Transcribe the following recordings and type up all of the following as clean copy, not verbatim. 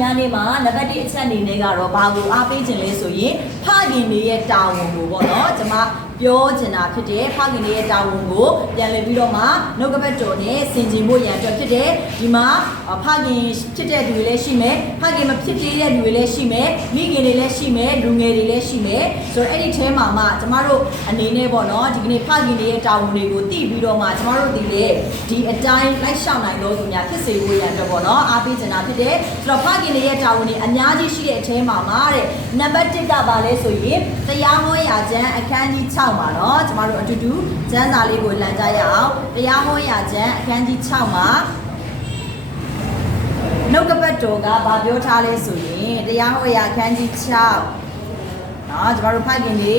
ညာနေမှာနံပါတ်1အချက်အနေနဲ့ကတော့ဘာကိုအားပေးခြင်းလဲဆိုရင်ဖခင်တွေရဲ့တာဝန်ကိုပေါ့နော်ကျွန်မပြောချင်တာဖြစ်တယ်ဖခင်တွေရဲ့တာဝန်ကိုပြန်လည်ပြီးတော့မှနှုတ်ကပတ်တော်နဲ့ဆင်ခြင်ဖို့ရန်အတွက်ဖြစ်တယ်ဒီမှာဖခင်ဖြစ်တဲ့သူတွေလည်းရှိမယ်ဖခင်မဖြစ်သေးတဲ့သူတွေလည်းရှိမယ်မိခင်တွေလည်းရှိမယ်လူငယ်တွေလည်းရှိမယ်ဆိုတော့အဲ့ဒီထဲမှာမှကျမတို့အနေနဲ့ပေါ့နော်ဒီကနေ့ဖခင်တွေရဲ့တာဝန်တွေကိုသိပြီးတော့မှကျမတို့ဒီလေဒီအတိုင်းလိုက်ရှောင်နိုင်လို့သူများဖြစ်စေဖို့ရန်အတွက်ပေါ့နော်အားပေးချင်တာဖြစ်တယ်ဆိုတော့ဖခင်တွေရဲ့တာဝန်တွေအများကြီးရှိတဲ့အထဲမှာတဲ့နံပါတ်1ကပါလဲဆိုရင်တရားဟောရာကျမ်းအခန်းကြီး6ပါနော်ကျမတို့အတူတူကျမ်းစာလေးကိုလမ်းကြရအောင်တရားဟောရာကျမ်းအခန်းကြီး6မှာနှုတ်ကပတ်တော်ကဘာပြောထားလဲဆိုရင်တရားဟောရာအခန်းကြီး6နော်ကျမတို့ဖခင်တွေ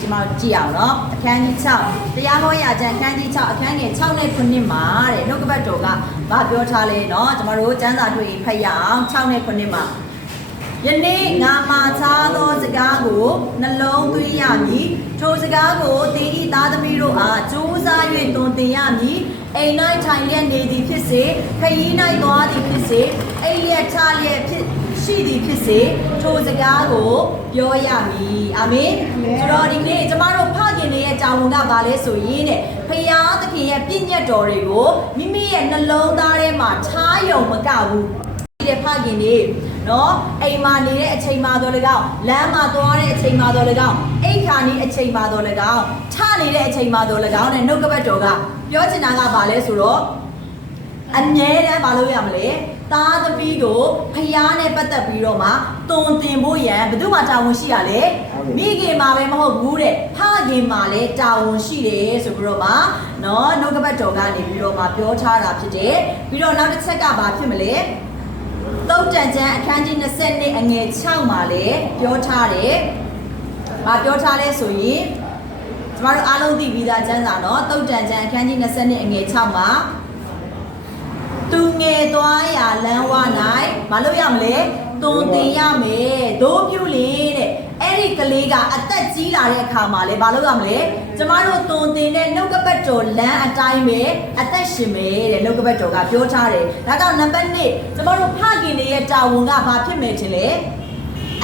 ကျမတို့ကြည့်အောင်နော်အခန်းကြီး6တရားဟောရာကျမ်းအခန်းကြီး6အခန်းငယ်6နဲ့9မှာတဲ့နှုတ်ကပတ်တော်ကဘာပြောထားလဲနော်ကျမတို့ကျမ်းစာတွေ့ဖတ်ရအောင်6နဲ့9မှာယနေ့ငါမှာသားသောစကားကိုနှလုံးသွင်းရမည်ထိုစကားကိုသင်၏သားသမီးတို့အားကြိုးစား၍သွန်သင်ရမည်အိမ်၌ထိုင်လျက်နေသည်ဖြစ်စေခရီး၌သွားသည်ဖြစ်စေအိမ်လျက်ချလျက်ဖြစ်ရှိသည်ဖြစ်စေထိုစကားကိုပြောရမည်အာမင်ဆိုတော့ဒီနေ့ကျမတို့ဖခင်တွေရဲ့တာဝန်ကဘာလဲဆိုရင်တဲ့ဖခင်သခင်ရဲ့ပြည့်ညတ်တော်တွေကိုမိမိရဲ့နှလုံးသားထဲမှာထားယုံမကဘူးတဲ့ဖခင်တွေနော်အိမ်မှာနေတဲ့အချိန်မှာတော့လည်းကောင်းလမ်းမှာသွားတဲ့အချိန်မှာတော့လည်းကောင်းအိတ်ခါနေအချိန်မှာတော့လည်းကောင်းထနေတဲ့အချိန်မှာတော့လည်းကောင်းတဲ့နှုတ်ကပတ်တော်ကပြောချင်တာကဘာလဲဆိုတော့အမြဲတမ်းမလုပ်ရမလဲသားသမီးကိုဖျားနဲ့ပတ်သက်ပြီးတော့မှတုံတင်ဖို့ရန်ဘယ်သူမှတာဝန်ရှိရလဲမိခင်မှာပဲမဟုတ်ဘူးတဲ့ဖခင်မှာလည်းတာဝန်ရှိတယ်ဆိုပြီးတော့မှနော်နှုတ်ကပတ်တော်ကနေပြီးတော့မှပြောထားတာဖြစ်တယ်ပြီးတော့နောက်တစ်ချက်ကဘာဖြစ်မလဲသုတ်တန်ကျမ်းအခန်းကြီး20အငယ်6မှာလည်းပြောထားတယ်။ဘာပြောထားလဲဆိုရင်ကျမတို့အားလုံးသိပြီးသားကျမ်းစာနော်သုတ်တန်ကျမ်းအခန်းကြီး20အငယ်6မှာသူငယ်သွားရာလမ်းဝ၌မလုပ်ရမလဲသွန်သင်ရမယ်တို့ပြုလေတဲ့အဲ့ဒီကလေးကအသက်ကြီးလာတဲ့အခါမှာလည်းမလုပ်ရမလဲကျမတို့သွန်သင်တဲ့နှုတ်ကပတ်တော်လမ်းအတိုင်းပဲအသက်ရှင်မယ်တဲ့နှုတ်ကပတ်တော်ကပြောထားတယ်ဒါကြောင့်နံပါတ်1ကျမတို့ဖခင်တွေရဲ့တာဝန်ကဘာဖြစ်မယ်ထင်လဲ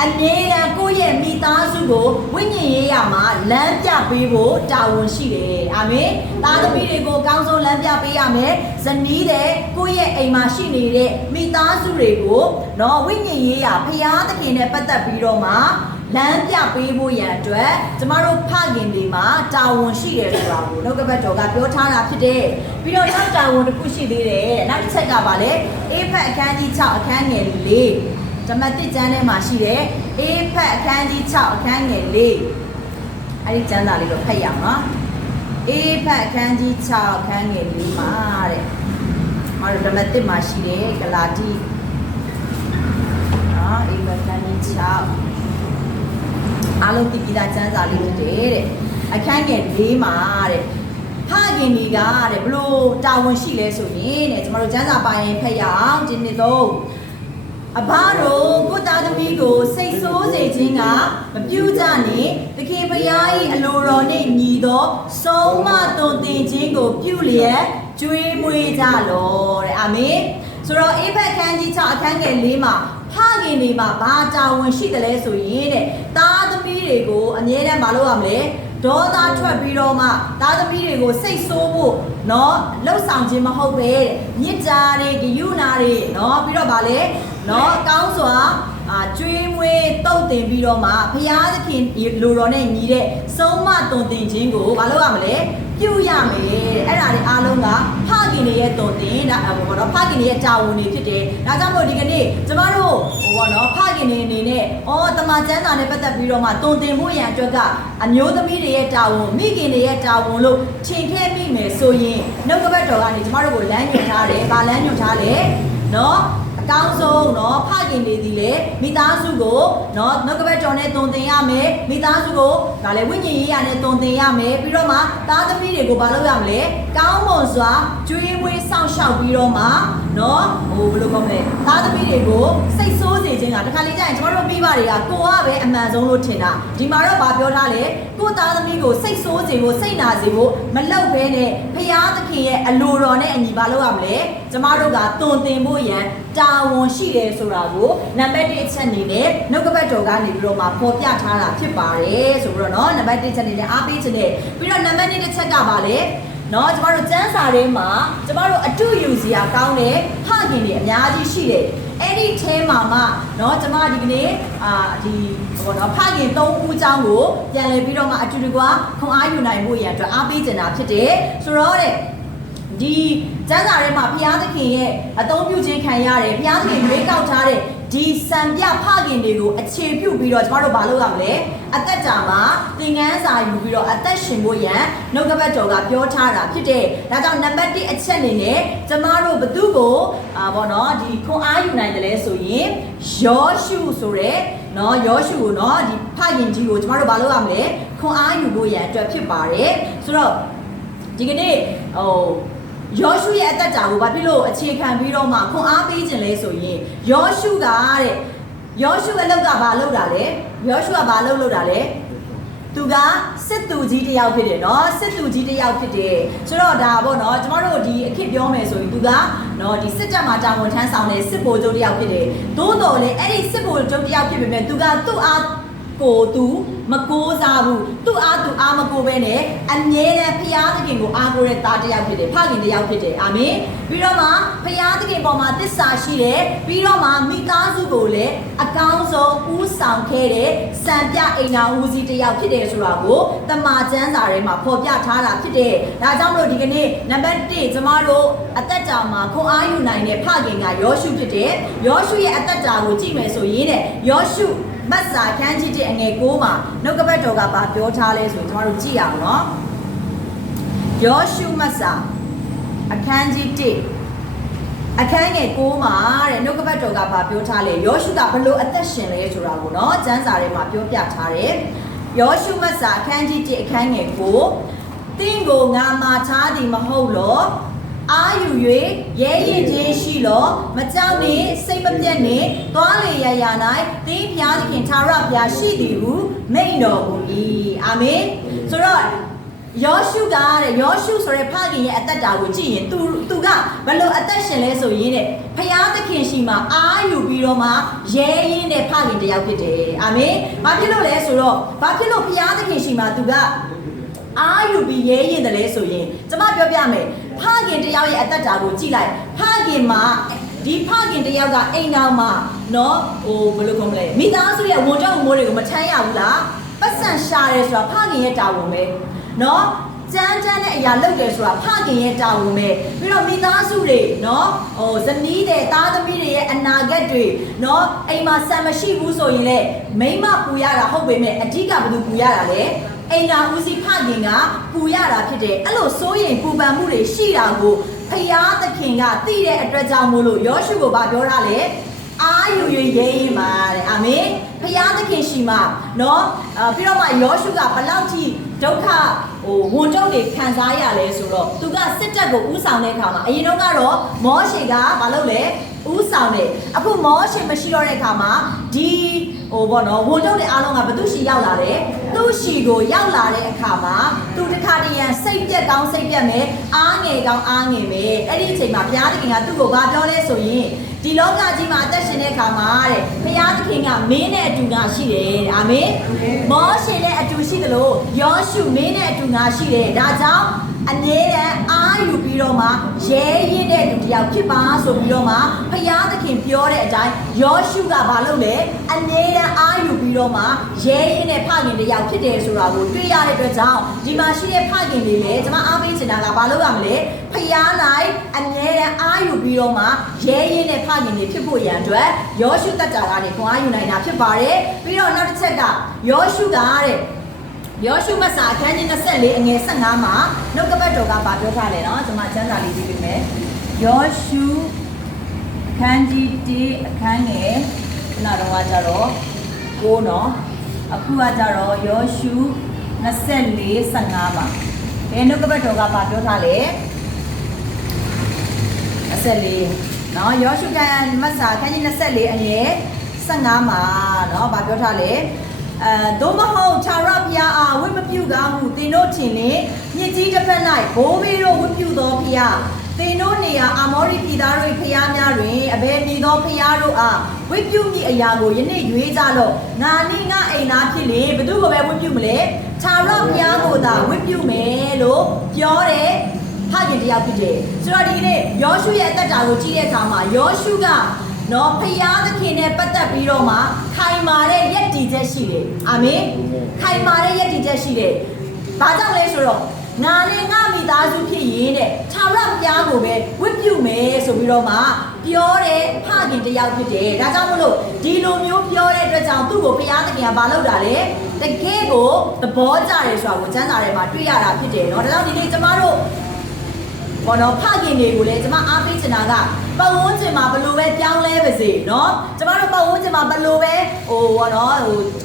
အမြဲတမ်းကိုယ့်ရဲ့မိသားစုကိုဝိညာဉ်ရေးရမှာလမ်းပြပေးဖို့တာဝန်ရှိတယ်အာမင်သားသမီးတွေကိုအကောင်းဆုံးလမ်းပြပေးရမယ်ဇနီးတဲ့ကိုယ့်ရဲ့အိမ်မှာရှိနေတဲ့မိသားစုတွေကိုနော်ဝိညာဉ်ရေးရဖခင်သခင်နဲ့ပတ်သက်ပြီးတော့မှလမ်းပြပေးဖို့ရန်အတွက်ကျမတို့ဖခင်တွေမှာတာဝန်ရှိတယ်ဆိုတာကိုနှုတ်ကပတ်တော်ကပြောထားတာဖြစ်တယ်ပြီးတော့နောက်တာဝန်တစ်ခုရှိသေးတယ်နောက်တစ်ချက်ကပါလေအေဖက်အခန်းကြီး6အခန်းငယ်4ဓမ္မသစ်ကျမ်းထဲမှာရှိတဲ့အေဖက်အခန်းကြီး6အခန်းငယ်4အဲ့ဒီကျမ်းစာလေးတော့ဖတ်ရအောင်နော်အေဖက်အခန်းကြီး6အခန်းငယ်4မှာတဲ့မတော်ဓမ္မသစ်မှာရှိတဲ့ဂလာတိနော်အေဖက်အခန်းကြီး6အားလုံးသိပြီးသားကျမ်းစာလေးဖြစ်တယ်တဲ့အခန်းငယ်4မှာတဲ့ဖခင်တွေကတဲ့ဘလို့တာဝန်ရှိလဲဆိုရင်တဲ့ကျွန်တော်တို့ကျမ်းစာပိုင်းဖတ်ရအောင်ဒီနေ့တော့အဘတို့ကိုသားသမီးကိုစိတ်ဆိုးစေခြင်းကမပြုကြနဲ့သခင်ဖရာ၏အလိုတော်နှင့်ညီသောဆုံးမသွန်သင်ခြင်းကိုပြုလျက်ကြွေးမွေးကြလောတဲ့အာမင်ဆိုတော့အေဖက်အခန်းကြီး6အခန်းငယ်4မှာဖခင်တွေမှာဘာတာဝန်ရှိတယ်လဲဆိုရင်တဲ့သားသမီးတွေကိုအမြဲတမ်းမလုပ်ရမလဲဒေါသထွက်ပြီးတော့မှသားသမီးတွေကိုစိတ်ဆိုးဖို့เนาะလှုပ်ဆောင်ခြင်းမဟုတ်ပဲတဲ့မြစ်တာတွေဂယုဏတွေเนาะပြီးတော့ဗာလဲเนาะကောင်းစွာကျွေးမွေးတုတ်တင်ပြီးတော့မှဘုရားသခင်လိုတော်နဲ့ညီတဲ့ဆုံးမတုံတင်ခြင်းကိုမလုပ်ရမလဲပြုရမယ်အဲ့ဒါတွေအားလုံးကဖခင်တွေရဲ့တုံတင်ဒါဘောနော်ဖခင်တွေရဲ့တာဝန်တွေဖြစ်တယ်ဒါကြောင့်မို့ဒီကနေ့ကျမတို့ဘောနော်ဖခင်တွေအနေနဲ့တမန်ကျမ်းစာနဲ့ပတ်သက်ပြီးတော့မှတုံတင်ဖို့ရန်အတွက်ကအမျိုးသမီးတွေရဲ့တာဝန်မိခင်တွေရဲ့တာဝန်လို့ထင်ခဲ့မိမယ်ဆိုရင်နှုတ်ကပတ်တော်ကနေကျမတို့ကိုလမ်းညွှန်ထားတယ်ဗာလမ်းညွှန်ထားလဲနော်အကောင်းဆုံးเนาะဖခင်တွေဒီလေမိသားစုကိုเนาะနှုတ်ကပတ်တော်နဲ့တုံတင်ရမယ်မိသားစုကိုဒါလည်းဝိညာဉ်ရေးရနဲ့တုံတင်ရမယ်ပြီးတော့မှသားသမီးတွေကိုမလုပ်ရမလဲကောင်းမွန်စွာကျွေးမွေးစောင့်ရှောက်ပြီးတော့မှเนาะဘယ်လိုကောမလဲသားသမီးတွေကိုစိတ်ဆိုးစေခြင်းကတခါလေကြာရင်ကျွန်တော်တို့မိဘတွေကကိုကပဲအမှန်ဆုံးလို့ထင်တာဒီမှာတော့ဗာပြောထားလေကိုသားသမီးကိုစိတ်ဆိုးစေဖို့စိတ်နာစေဖို့မလုပ်ဘဲနဲ့ဖရာသခင်ရဲ့အလိုတော်နဲ့အညီမလုပ်ရမလဲ ကျမတို့ကတွင်တင်ဖို့ရန်တာဝန်ရှိတယ်ဆိုတာကိုနံပါတ်1အချက်အနေနဲ့နှုတ်ကပတ်တော်ကနေပြီးတော့မှပေါ်ပြထားတာဖြစ်ပါတယ်ဆိုပြီးတော့เนาะနံပါတ်1ချက်အနေနဲ့အားပေးခြင်းနဲ့ပြီးတော့နံပါတ်2တစ်ချက်ကပါလေနော်ကျမတို့စမ်းစာထဲမှာကျမတို့အတူယူစရာကောင်းတဲ့ဖခင်တွေအများကြီးရှိတယ်အဲ့ဒီထဲမှာမှနော်ကျမဒီကနေ့ဒီဟောနော်ဖခင်၃ဦးအကြောင်းကိုပြန်လည်ပြီးတော့မှအတူတကွခွန်အားယူနိုင်ဖို့ရန်အတွက်အားပေးကြတာဖြစ်တယ်ဆိုတော့တဲ့ဒီစမ်းစာထဲမှာဘုရားသခင်ရဲ့အသုံးပြုခြင်းခံရတယ်ဘုရားသခင်ရွေးကောက်ထားတဲ့ဒီစံပြဖခင်တွေကိုအခြေပြုပြီးတော့ကျမတို့ဘာလုပ်ရမလဲအသက်တာမှာသင်ခန်းစာယူပြီးတော့အသက်ရှင်ဖို့ရန်နှုတ်ကပတ်တော်ကပြောထားတာဖြစ်တယ်ဒါကြောင့်နံပါတ်1အချက်အနေနဲ့ကျမတို့ဘသူကိုဘောနော်ဒီခွန်အားယူနိုင်တယ်လဲဆိုရင်ယောရှုဆိုတဲ့နော်ယောရှုကိုနော်ဒီဖခင်ကြီးကိုကျမတို့ဘာလုပ်ရမလဲခွန်အားယူဖို့ရန်အတွက်ဖြစ်ပါတယ်ဆိုတော့ဒီကနေ့ယောရှုရဲ့အသက်တာကိုဘာဖြစ်လို့အခြေခံပြီးတော့မှခွန်အားပေးခြင်းလဲဆိုရင်ယောရှုကတဲ့ယောရှုအလုပ်ကဘာလုပ်တာလဲယောရှုကဘာလုပ်တာလဲသူကစစ်သူကြီးတစ်ယောက်ဖြစ်တယ်နော်စစ်သူကြီးတစ်ယောက်ဖြစ်တယ်ဆိုတော့ဒါပေါ့နော်ကျမတို့ဒီအခေတ်ပြောမယ်ဆိုရင်သူကနော်ဒီစစ်တပ်မှာတာဝန်ထမ်းဆောင်တဲ့စစ်ဗိုလ်ချုပ်တစ်ယောက်ဖြစ်တယ်သို့တော်လည်းအဲ့ဒီစစ်ဗိုလ်ချုပ်တစ်ယောက်ဖြစ်ပေမဲ့သူကသူ့အားကိုသူမကိုးစားဘူးသူ့အားမကိုးပဲနဲ့အမြဲတမ်းဖျားသခင်ကိုအားကိုးတဲ့သားတစ်ယောက်ဖြစ်တယ်ဖခင်တစ်ယောက်ဖြစ်တယ်အာမင်ပြီးတော့မှဖျားသခင်ပေါ်မှာသစ္စာရှိတယ်ပြီးတော့မှမိသားစုကိုလည်းအကောင်းဆုံးဦးဆောင်ခဲ့တဲ့စံပြအိမ်တော်ဦးစီးတစ်ယောက်ဖြစ်တယ်ဆိုတာကိုတမန်ကျမ်းစာထဲမှာဖော်ပြထားတာဖြစ်တယ်ဒါကြောင့်မလို့ဒီကနေ့နံပါတ်1ကျမတို့အသက်တာမှာခွန်အားယူနိုင်တဲ့ဖခင်ကယောရှုဖြစ်တယ်ယောရှုရဲ့အသက်တာကိုကြည့်မယ်ဆိုရင်တဲ့ယောရှုမတ်စာခန်းကြီးတဲ့အငယ်9မှာနှုတ်ကပတ်တော်ကဘာပြောထားလဲဆိုရင်ကျွန်တော်တို့ကြည့်အောင်နော်ယောရှုမတ်စာအခန်းကြီး1အခန်းငယ်9မှာတဲ့နှုတ်ကပတ်တော်ကဘာပြောထားလဲယောရှုကဘလို့အသက်ရှင်လဲဆိုတာကိုနော်ကျမ်းစာထဲမှာပြောပြထားတယ်ယောရှုမတ်စာအခန်းကြီး1အခန်းငယ်9သင်ကိုငါမှာထားသည်မဟုတ်လောအာယူ၍ရဲရင်ချင်းရှိလောမကြောက်နေစိတ်မပြတ်နေသွားလေရရ၌သင်ဖျားသခင်သာရဖျားရှိသည်ဟုမိန့်တော်မူ၏အာမင်ဆိုတော့ယောရှုကတဲ့ယောရှုဆိုတဲ့ဖခင်ရဲ့အသက်တာကိုကြည့်ရင်သူကဘယ်လိုအသက်ရှင်လဲဆိုရင်တဲ့ဖျားသခင်ရှိမှအာယူပြီးတော့မှရဲရင်တဲ့ဖခင်တစ်ယောက်ဖြစ်တယ်အာမင်ဘာဖြစ်လို့လဲဆိုတော့ဘာဖြစ်လို့ဖျားသခင်ရှိမှသူကအာယူပြီးရဲရင်တယ်လဲဆိုရင်ကျွန်မပြောပြမယ်ဖခင်တယောက်ရဲ့အသက်တာကိုကြည့်လိုက်ဖခင်မှာဒီဖခင်တယောက်ကအိမ်တော်မှာနော်ဘယ်လိုခေါ်မလဲမိသားစုရဲ့ဝန်တော့မိုးတွေကိုမထမ်းရဘူးလားပတ်စံရှာတယ်ဆိုတာဖခင်ရဲ့တာဝန်ပဲနော်ကြမ်းတဲ့အရာလုပ်တယ်ဆိုတာဖခင်ရဲ့တာဝန်ပဲပြီးတော့မိသားစုတွေနော်ဇနီးတဲ့သားသမီးတွေရဲ့အနာဂတ်တွေနော်အိမ်မှာဆံမရှိဘူးဆိုရင်လေမိမပူရတာဟုတ်ပေမဲ့အဓိကဘယ်သူပူရတာလဲအိမ်တော်ဦးစီးဖခင်ကပူရတာဖြစ်တယ်အဲ့လိုစိုးရင်ပူပန်မှုတွေရှိတာကိုဖယားသခင်ကသိတဲ့အတွက်ကြောင့်မို့လို့ယောရှုကိုဗာပြောတာလေအာယူရဲရဲရင်ပါတဲ့အာမင်ဖယားသခင်ရှိမှနော်ပြီးတော့မှယောရှုကဘလောက်ထိဒုက္ခဝန်တုပ်တွေခံစားရလဲဆိုတော့သူကစစ်တပ်ကိုဥဆောင်တဲ့အခါမှာအရင်တော့ကတော့မောရှေကမလုပ်လဲဥဆောင်တယ်အခုမောရှေမရှိတော့တဲ့အခါမှာဒီဘောနော်ဝန်တုပ်တွေအားလုံးကဘသူရှိရောက်လာတယ်သူ့ရှိကိုရောက်လာတဲ့အခါမှာသူတခါတရံစိတ်ပြက်ကောင်းစိတ်ပြက်မယ်အားငယ်ကောင်းအားငယ်မယ်အဲ့ဒီအချိန်မှာဘုရားသခင်ကသူ့ကိုဘာပြောလဲဆိုရင်ဒီလောကကြီးမှာအသက်ရှင်တဲ့အခါမှာတဲ့ဘုရားသခင်ကမင်းနဲ့အတူငါရှိတယ်အာမင်မောရှေနဲ့အတူရှိသလိုယောရှုမင်းနဲ့အတူငါရှိတယ်ဒါကြောင့်အမြဲတမ်းအားယူပြီးတော့မှရဲရင်တဲ့သူတယောက်ဖြစ်ပါဆိုပြီးတော့မှဘုရားသခင်ပြောတဲ့အတိုင်းယောရှုကဘာလုပ်လဲအမြဲတမ်းအားယူပြီးတော့မှရဲရင်တဲ့ဖခင်တယောက်ဖြစ်တယ်ဆိုတာကိုတွေ့ရတဲ့အတွက်ကြောင့်ဒီမှာရှိတဲ့ဖခင်တွေလည်းကျွန်မအားပေးချင်တာကဘာလုပ်ရမလဲဖခင်၌အမြဲတမ်းအားယူပြီးတော့မှရဲရင်တဲ့ဖခင်တွေဖြစ်ဖို့ရန်အတွက်ယောရှုတတ်တာကနေခွန်အားယူနိုင်တာဖြစ်ပါတယ်ပြီးတော့နောက်တစ်ချက်ကယောရှုကတဲ့ယောရှုမတ်စာအခန်းကြီး24အငယ်15မှာနှုတ်ကပတ်တော်ကဗာပြောထားတယ်နော်ကျွန်မကျမ်းစာလေးကြည့်ပေးမယ်ယောရှုအခန်းကြီး1အခန်းငယ်ခုနတော့ကြတော့9နော်အခုကကြတော့ယောရှု24 15မှာနှုတ်ကပတ်တော်ကဗာပြောထားလေ24နော်ယောရှုကျမ်းမတ်စာအခန်းကြီး24အငယ်15မှာနော်ဗာပြောထားလေ သို့မဟုတ်ခြာရဖျားအားဝိမပြုကားဟုသင်တို့ထင်လင်မြစ်ကြီးတစ်ဖက်၌ဘိုးဘေးတို့ဝိပြုသောဖျားသင်တို့နေရာအာမောရိပြည်သားတို့ဖျားများတွင်အဘယ်မည်သောဖျားတို့အားဝိပြုမည်အရာကိုယနေ့ရွေးကြလော့ငါနိငါအိမ်သားဖြစ်လေဘသူကိုပဲဝိပြုမလဲခြာရဖျားကိုသာဝိပြုမယ်လို့ပြောတယ်ဖခင်တရားဖြစ်တယ်ဆိုတော့ဒီကနေ့ယောရှုရဲ့အသက်တာကိုကြည့်တဲ့အခါမှာယောရှုကနော်ဖျားသခင်နဲ့ပတ်သက်ပြီးတော့မှခိုင်မာတဲ့ယက်တည်ချက်ရှိတယ်အာမင်ခိုင်မာတဲ့ယက်တည်ချက်ရှိတယ်ဘာကြောင့်လဲဆိုတော့ငါနဲ့ငါမိသားစုဖြစ်ရင်တဲ့ခြာရဖျားကိုပဲဝတ်ပြုမယ်ဆိုပြီးတော့မှပြောတဲ့ဖခင်တရားဖြစ်တယ်ဒါကြောင့်မလို့ဒီလိုမျိုးပြောတဲ့အတွက်ကြောင့်သူ့ကိုဖျားသခင်ကဘာလုပ်တာလဲတကယ်ကိုသဘောကျတယ်ဆိုတာကိုစံစာထဲမှာတွေ့ရတာဖြစ်တယ်နော်ဒါကြောင့်ဒီနေ့ကျမတို့ဘောနော်ဖခင်တွေကိုလည်းကျွန်မအားပေးချင်တာကပတ်ဝန်းကျင်မှာဘလို့ပဲပြောင်းလဲပါစေเนาะကျမတို့ပတ်ဝန်းကျင်မှာဘလို့ပဲဘောနော်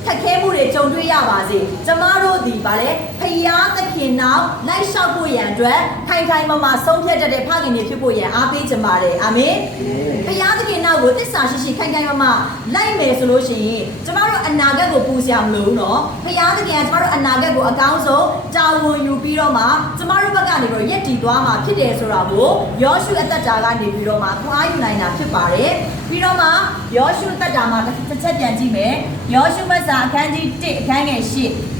ခက်ခဲမှုတွေကြုံတွေ့ရပါစေကျမတို့ဒီဗာလဲဖယားသခင်နောက်လိုက်လျှောက်ဖို့ရန်အတွက်ခိုင်ခိုင်မာမာဆုံးဖြတ်တတ်တဲ့ဖခင်တွေဖြစ်ဖို့ရန်အားပေးချင်ပါတယ်အာမင်ဖယားသခင်နောက်ကိုသစ္စာရှိရှိခိုင်ခိုင်မာမာလိုက်မယ်ဆိုလို့ရှိရင်ကျမတို့အနာဂတ်ကိုပူစရာမလိုဘူးเนาะဖယားသခင်ကကျမတို့အနာဂတ်ကိုအကောင်းဆုံးတာဝန်ယူပြီးတော့မှကျမတို့ဘက်ကနေပြီးတော့ယက်တည်သွားမှာဖြစ်တယ်ဆိုတာကိုယောရှုအသက်တာကနေပြီးတော့မှခွန်အားယူနိုင်တာဖြစ်ပါတယ်ပြီးတော့မှယောရှုအသက်တာမှာတစ်ချက်ပြန်ကြည့်မယ်ယောရှုမတ်စာအခန်းကြီး1အခန်းငယ်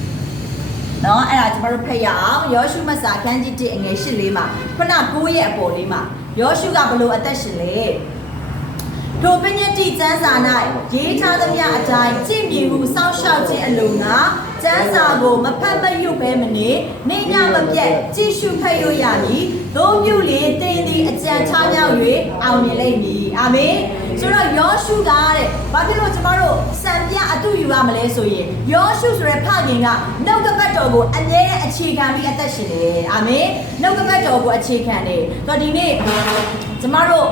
8နော်အဲ့ဒါကျမတို့ဖတ်ရအောင်ယောရှုမတ်စာအခန်းကြီး1အငယ်8လေးမှာခုန9ရဲ့အပေါ်လေးမှာယောရှုကဘလို့အသက်ရှင်လဲတို့ပညတိကျမ်းစာ၌ရေးထားသမျှအတိုင်းကြည်မြင်မှုစောင့်ရှောက်ခြင်းအလိုငါကျမ်းစာကိုမဖတ်မရုပ်ပဲမနေနေညမပြတ်ကြည့်ရှုဖတ်ရရမည်တို့ပြုလေတင်းသည်အကြံချမြောက်၍အောင်မြင်လိမ့်မည်အာမင်ဆိုတော့ယောရှုကတဲ့ဘာဖြစ်လို့ကျမတို့စံပြအတူယူရမလဲဆိုရင်ယောရှုဆိုတဲ့ဖခင်ကနှုတ်ကပတ်တော်ကိုအမြဲတမ်းအခြေခံပြီးအသက်ရှင်တယ်အာမင်နှုတ်ကပတ်တော်ကိုအခြေခံတယ်ဆိုတော့ဒီနေ့ကျမတို့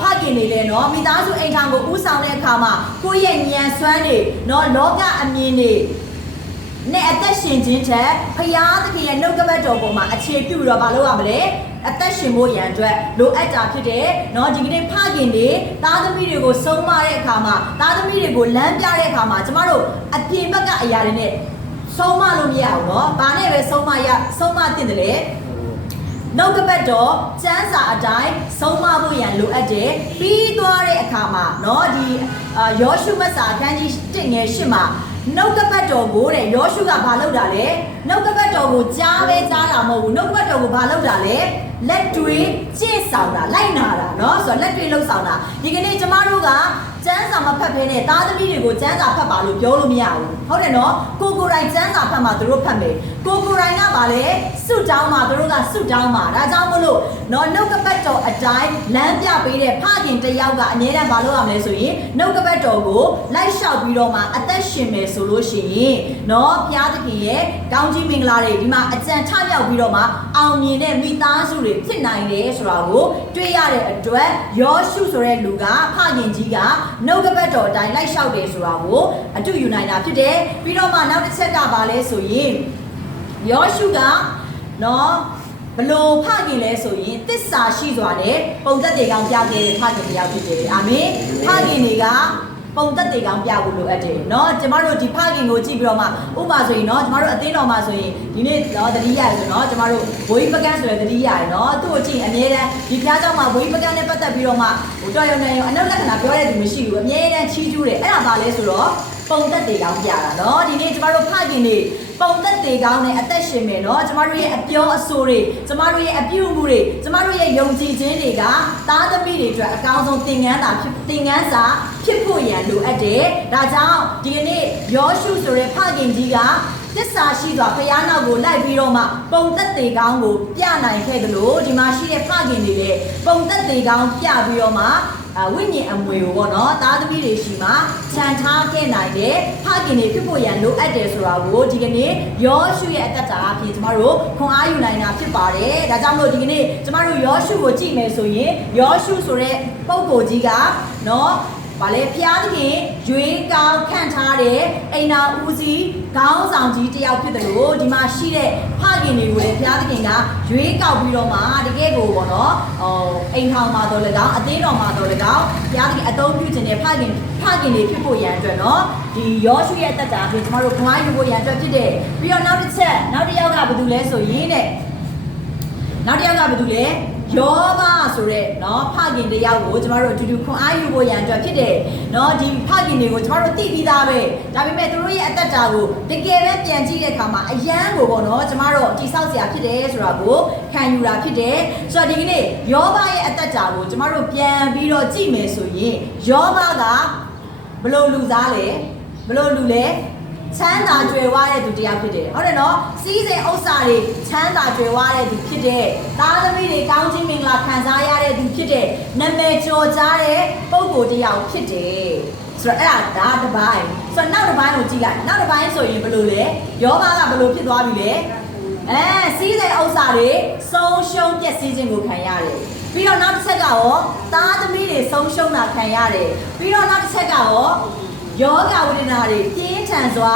ဖခင်နေလဲเนาะမိသားစုအိမ်ထောင်ကိုဦးဆောင်တဲ့အခါမှာကိုယ့်ရဲ့ဉာဏ်စွမ်းတွေเนาะလောကအမြင်တွေနဲ့အသက်ရှင်ခြင်းတဲ့ဖယားသခင်ရဲ့နှုတ်ကပတ်တော်ပေါ်မှာအခြေပြုပြီးတော့မလုပ်ရမလဲအသက်ရှင်ဖို့ရန်အတွက်လိုအပ်တာဖြစ်တယ်เนาะဒီကနေ့ဖခင်တွေသားသမီးတွေကိုဆုံးမတဲ့အခါမှာသားသမီးတွေကိုလမ်းပြတဲ့အခါမှာကျမတို့အပြင်ဘက်ကအရာတွေနဲ့ဆုံးမလို့မရဘူးเนาะဘာနဲ့ပဲဆုံးမတင်တယ်လေနှုတ်ကပတ်တော်ကျမ်းစာအတိုင်းဆုံးမဖို့ရန်လိုအပ်တယ်ပြီးသွားတဲ့အခါမှာเนาะဒီယောရှုမတ်စာအခန်းကြီး1ငယ်8မှာနှုတ်ကပတ်တော်ကိုတဲ့ယောရှုကဘာလုပ်တာလဲနှုတ်ကပတ်တော်ကိုကြားပဲကြားတာမဟုတ်ဘူးနှုတ်ကပတ်တော်ကိုဘာလုပ်တာလဲလက်တွေကျင့်ဆောင်တာလိုက်နာတာเนาะဆိုတော့လက်တွေလှုပ်ဆောင်တာဒီကနေ့ကျမတို့ကကျမ်းစာမဖတ်ဘဲနဲ့သားသမီးတွေကိုကျမ်းစာဖတ်ပါလို့ပြောလို့မရဘူးဟုတ်တယ်နော်ကိုကိုယ်တိုင်ကျမ်းစာဖတ်မှသူတို့ဖတ်မယ်ကိုကိုယ်တိုင်ကပါလေစွတ်တောင်းမှသူတို့ကစွတ်တောင်းမှဒါကြောင့်မလို့နော်နှုတ်ကပတ်တော်အတိုင်းလမ်းပြပေးတဲ့ဖခင်တယောက်ကအမြဲတမ်းမလုပ်ရမလဲဆိုရင်နှုတ်ကပတ်တော်ကိုလိုက်လျှောက်ပြီးတော့မှအသက်ရှင်မယ်ဆိုလို့ရှိရင်နော်ဘုရားသခင်ရဲ့ကောင်းကြီးမင်္ဂလာတွေဒီမှာအကြံထမြောက်ပြီးတော့မှအောင်မြင်တဲ့မိသားစုတွေဖြစ်နိုင်တယ်ဆိုတာကိုတွေ့ရတဲ့အတွက်ယောရှုဆိုတဲ့လူကဖခင်ကြီးကနှုတ်ကပတ်တော်အတိုင်းလိုက်လျှောက်တယ်ဆိုတာကိုအတူယူနိုင်တာဖြစ်တယ်ပြီးတော့မှနောက်တစ်ချက်ကပါလဲဆိုရင်ယောရှုကနော်ဘလို့ဖခင်လဲဆိုရင်သစ္စာရှိစွာနဲ့ပုံသက်တွေကောင်းပြခဲ့တဲ့ဖခင်တရားဖြစ်တယ်အာမင်ဖခင်တွေကပုံသက်တွေကောင်းပြဖို့လိုအပ်တယ်เนาะကျမတို့ဒီဖခင်ကိုကြည့်ပြီးတော့မှဥပမာဆိုရင်เนาะကျမတို့အသင်းတော်မှာဆိုရင်ဒီနေ့เนาะတတိယရယ်ဆိုเนาะကျမတို့ဘိုးကြီးပကန်းဆိုတဲ့တတိယရယ်เนาะသူ့ကိုကြည့်အမြဲတမ်းဒီဖျားเจ้าမှာဘိုးကြီးပကန်းနဲ့ပတ်သက်ပြီးတော့မှဟိုတော်ရုံနဲ့အနောက်လက္ခဏာပြောတဲ့သူမရှိဘူးအမြဲတမ်းချီးကျူးတယ်အဲ့ဒါပါလဲဆိုတော့ပုံသက်တွေကောင်းပြတာเนาะဒီနေ့ကျမတို့ဖခင်တွေပုံသက်တွေကောင်းနဲ့အသက်ရှင်မယ်เนาะကျမတို့ရဲ့အပြောအဆိုတွေကျမတို့ရဲ့အပြုအမူတွေကျမတို့ရဲ့ယုံကြည်ခြင်းတွေကသားသမီးတွေအတွက်အကောင်းဆုံးသင်ခန်းစာဖြစ်ဖို့ရန်လိုအပ်တယ်ဒါကြောင့်ဒီကနေ့ယောရှုဆိုတဲ့ဖခင်ကြီးကသစ္စာရှိစွာဘုရားနောက်ကိုလိုက်ပြီးတော့မှပုံသက်တွေကောင်းကိုပြနိုင်ခဲ့တယ်လို့ဒီမှာရှိတဲ့ဖခင်တွေလည်းပုံသက်တွေကောင်းပြပြီးတော့မှဝိညာဉ်အမွေကိုပေါ့နော်သားသမီးတွေရှိမှခြံထားခဲ့နိုင်တဲ့ဖခင်တွေဖြစ်ဖို့ရန်လိုအပ်တယ်ဆိုတာကိုဒီကနေ့ယောရှုရဲ့အသက်တာအဖြစ်ကျမတို့ခွန်အားယူနိုင်တာဖြစ်ပါတယ်ဒါကြောင့်မလို့ဒီကနေ့ကျမတို့ယောရှုကိုကြည့်မယ်ဆိုရင်ယောရှုဆိုတဲ့ပုဂ္ဂိုလ်ကြီးကနော် ဘာလဲဖျားသခင်ရွေးကောင်းခန့်ထားတဲ့အိမ်နာဦးစီးခေါင်းဆောင်ကြီးတယောက်ဖြစ်တယ်လို့ဒီမှာရှိတဲ့ဖခင်တွေကိုလည်းဖျားသခင်ကရွေးကောက်ပြီးတော့မှတကယ်ကိုပေါ့နော်အိမ်ထောင်မှာတော့လည်းကောင်းအသေးတော်မှာတော့လည်းကောင်းဖျားသခင်အသုံးပြုခြင်းနဲ့ဖခင်တွေဖြစ်ဖို့ရန်အတွက်နော်ဒီယောရှုရဲ့တက်တာဖြစ်ကျမတို့ခွန်အားယူဖို့ရန်အတွက်ဖြစ်တယ်ပြီးတော့နောက်တစ်ယောက်ကဘာလို့လဲဆိုရင်တဲ့နောက်တစ်ယောက်ကဘာလို့လဲယောဘဆိုတဲ့เนาะဖခင်တယောက်ကိုကျမတို့အတူတူခွန်အားယူဖို့ရန်အတွက်ဖြစ်တယ်เนาะဒီဖခင်တွေကိုကျမတို့သိပြီးသားပဲဒါပေမဲ့သူတို့ရဲ့အသက်တာကိုတကယ်ပဲပြန်ကြည့်တဲ့အခါမှာအယမ်းကိုပေါ့เนาะကျမတို့တိဆောက်စရာဖြစ်တယ်ဆိုတာကိုခံယူတာဖြစ်တယ်ဆိုတော့ဒီကနေ့ယောဘရဲ့အသက်တာကိုကျမတို့ပြန်ပြီးတော့ကြည့်မယ်ဆိုရင်ယောဘကဘလို့လူစားလဲဘလို့လူလဲချမ်းသာကြွယ်ဝတဲ့သူတရားဖြစ်တယ်ဟုတ်တယ်နော်စီးစိမ်ဥစ္စာတွေချမ်းသာကြွယ်ဝတဲ့သူဖြစ်တယ်သားသမီးတွေကောင်းခြင်းမင်္ဂလာခံစားရတဲ့သူဖြစ်တယ်နာမည်ကျော်ကြားတဲ့ပုဂ္ဂိုလ်တရားဖြစ်တယ်ဆိုတော့အဲ့ဒါတစ်ပိုင်းဆိုတော့နောက်တစ်ပိုင်းကိုကြည့်လိုက်နောက်တစ်ပိုင်းဆိုရင်ဘယ်လိုလဲယောဘကဘယ်လိုဖြစ်သွားပြီလဲစီးစိမ်ဥစ္စာတွေဆုံးရှုံးပျက်စီးခြင်းကိုခံရတယ်ပြီးတော့နောက်တစ်ချက်ကရောသားသမီးတွေဆုံးရှုံးတာခံရတယ်ပြီးတော့နောက်တစ်ချက်ကရောယောဂဝိဒနာတွေပြင်းထန်စွာ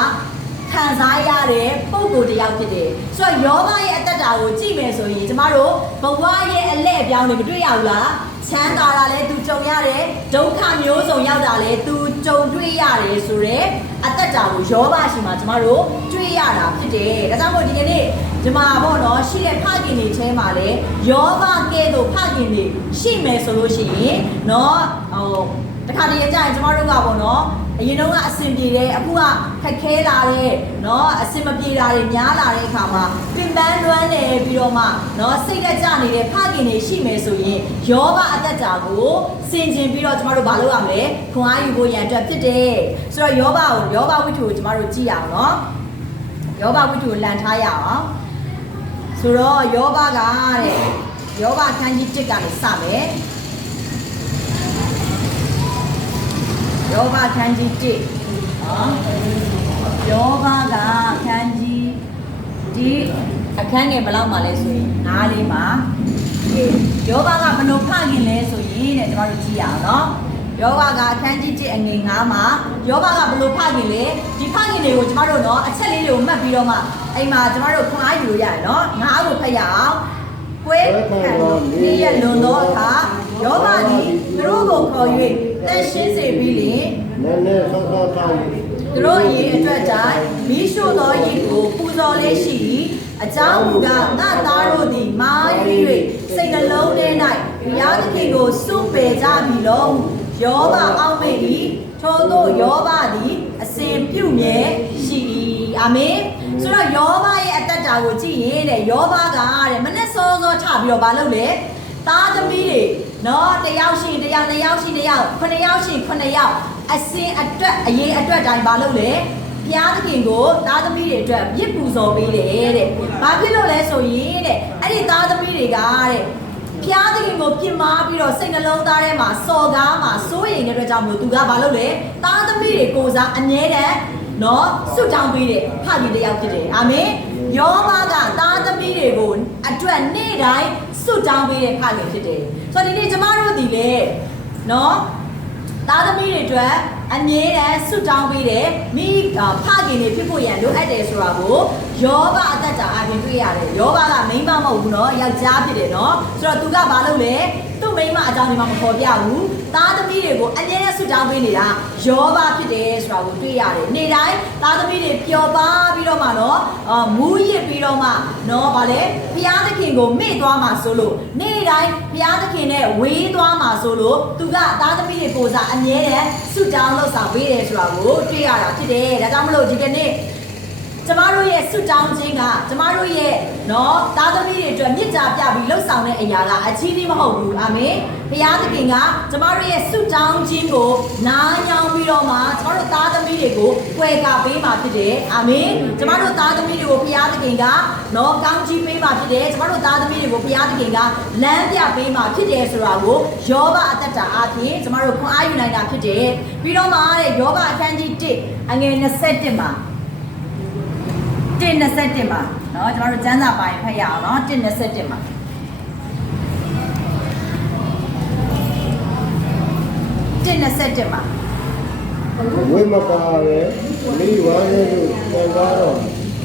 ခံစားရတဲ့ပုံကိုယ်တယောက်ဖြစ်တယ်။ဆိုတော့ယောဘရဲ့အသက်တာကိုကြည့်မယ်ဆိုရင်ကျမတို့ဘဝရဲ့အလဲ့အပြောင်းတွေမတွေ့ရဘူးလား။ချမ်းသာတာလည်းသူကြုံရတယ်ဒုက္ခမျိုးစုံရောက်တာလည်းသူကြုံတွေ့ရတယ်ဆိုတော့အသက်တာကိုယောဘရှိမှကျမတို့တွေ့ရတာဖြစ်တယ်။ဒါကြောင့်မို့ဒီကနေ့ဒီမှာပေါ့နော်ရှိတဲ့ဖခင်တွေထဲမှာလည်းယောဘကဲ့သို့ဖခင်တွေရှိမယ်ဆိုလို့ရှိရင်နော်တခါတည်းကြာရင်ကျမတို့ကပေါ့နော်အရင်တော့ကအဆင်ပြေတယ်အခုကခက်ခဲလာတဲ့เนาะအဆင်မပြေတာတွေများလာတဲ့အခါမှာပင်ပန်းလွမ်းနေပြီးတော့မှเนาะစိတ်တက်ကြနေတဲ့ဖခင်တွေရှိမယ်ဆိုရင်ယောဘအသက်တာကိုစင်ကျင်ပြီးတော့ကျမတို့မလုပ်ရမလဲခွန်အားယူဖို့ရန်အတွက်ဖြစ်တယ်ဆိုတော့ယောဘဝိတ္ထုကိုကျမတို့ကြည့်ရအောင်เนาะယောဘဝိတ္ထုကိုလန်ထားရအောင်ဆိုတော့ယောဘကတဲ့ယောဘခန်းကြီး1ကနေစမယ်ယောဘခန်းကြီး1နော်ယောဘကခန်းကြီးဒီအခန်းငယ်ဘယ်လောက်မှလဲဆိုရင်9လေးမှာယောဘကဘယ်လိုဖခင်လဲဆိုရင်တဲ့ကျွန်တော်တို့ကြည့်ရအောင်နော်ယောဘကအခန်းကြီး1အငယ်9မှာယောဘကဘယ်လိုဖခင်လဲဒီဖခင်တွေကိုကျွန်တော်တို့နော်အချက်လေးတွေကိုမှတ်ပြီးတော့မှအိမ်မှာကျွန်တော်တို့ခွန်အားယူလို့ရတယ်နော်ငါ့ကိုဖတ်ရအောင်ကွဲခံဒီရလွန်သောအခါယောဘသည်သူတို့ကိုခေါ်၍တန်ရှင်းစေပြီးလျှင်နဲ့ဆောဆောတောင်းသူတို့ရေအတွက်တိုင်းမိရှို့သောရေကိုပူဇော်လေးရှိအကြောင်းမူကားငါသားတို့သည်မာရီ၍စိတ်နှလုံးထဲ၌ဘုရားသခင်ကိုစွန့်ပယ်ကြပြီလောယောဘအောက်မေ့၏ထို့သောယောဘသည်အစဉ်ပြုမြဲရှိ၏အာမင်ဆိုတော့ယောဘရဲ့အတ္တတာကိုကြည့်ရင်တဲ့ယောဘကတဲ့မနဲ့စောစောထပြီးတော့မလုပ်လေသားသမီးတွေနော်တယောက်ရှိတယောက်နှစ်ယောက်ရှိတယောက်9ယောက်ရှိ9ယောက်အစဉ်အတွက်အရေးအတွက်တိုင်းမလုပ်လေဘုရားသခင်ကိုသားသမီးတွေအတွက်မြစ်ပူဇော်ပေးတယ်တဲ့။ဘာဖြစ်လို့လဲဆိုရင်တဲ့အဲ့ဒီသားသမီးတွေကတဲ့ဘုရားသခင်ကိုပြစ်မှားပြီးတော့စိတ်နှလုံးသားထဲမှာစော်ကားမှာစိုးရိမ်နေတဲ့အတွက်ကြောင့်မို့သူကဘာလုပ်လဲသားသမီးတွေကိုစားအမြဲတမ်းနော်စွတ်တောင်းပေးတဲ့ဖခင်တယောက်ဖြစ်တယ်အာမင်ယောဘကသားသမီးတွေကိုအတွက်နေ့တိုင်းစွတ်တောင်းပေးတဲ့ဖခင်ဖြစ်တယ်ဆိုတော့ဒီနေ့ကျမတို့ဒီလေနော်သားသမီးတွေအတွက်အမြဲတမ်းစွတ်တောင်းပေးတဲ့မိဖခင်တွေဖြစ်ဖို့ရန်လိုအပ်တယ်ဆိုတာကိုယောဘအသက်တာအပြင်တွေ့ရတယ်ယောဘကမိန်းမမဟုတ်ဘူးနော်ယောက်ျားဖြစ်တယ်နော်ဆိုတော့သူကဘာလုပ်လဲသူ့မိန်းမအကြောင်းဒီမှာမခေါ်ပြဘူးသားသမီးတွေကိုအမြဲတမ်းစွတ်တောင်းပေးနေတာယောဘဖြစ်တယ်ဆိုတာကိုတွေ့ရတယ်နေ့တိုင်းသားသမီးတွေပျော်ပါပြီးတော့မှနော်မူးရစ်ပြီးတော့မှနော်ဗာလေဘုရားသခင်ကိုမေ့သွားမှာဆိုလို့နေ့တိုင်းဘုရားသခင်နဲ့ဝေးသွားမှာဆိုလို့သူကသားသမီးတွေကိုစားအမြဲတမ်းစွတ်တောင်းလို့ဆောင်ပေးတယ်ဆိုတာကိုတွေ့ရတာဖြစ်တယ်ဒါကြောင့်မလို့ဒီကနေ့ကျမတို့ရဲ့စွတ်တောင်းခြင်းကကျမတို့ရဲ့နော်သားသမီးတွေအတွက်မြစ်တာပြပြီးလှုပ်ဆောင်တဲ့အရာကအချီးနှီးမဟုတ်ဘူးအာမင်ဘုရားသခင်ကကျမတို့ရဲ့စွတ်တောင်းခြင်းကိုနားညောင်းပြီးတော့မှကျမတို့သားသမီးတွေကိုကွယ်ကာပေးမှာဖြစ်တယ်အာမင်ကျမတို့သားသမီးတွေကိုဘုရားသခင်ကနော်ကောင်းချီးပေးမှာဖြစ်တယ်ကျမတို့သားသမီးတွေကိုဘုရားသခင်ကလမ်းပြပေးမှာဖြစ်တယ်ဆိုတာကိုယောဘအသက်တာအပြင်ကျမတို့ခွန်အားယူနိုင်တာဖြစ်တယ်ပြီးတော့မှတဲ့ယောဘအခန်းကြီး1အငယ်21မှာ1:21မှာเนาะကျွန်တော်တို့ကျမ်းစာပိုင်းဖတ်ရအောင်เนาะ1:21မှာ1:21မှာ ဝိမကာပဲမိဝါရဲလို့သံဃာတော်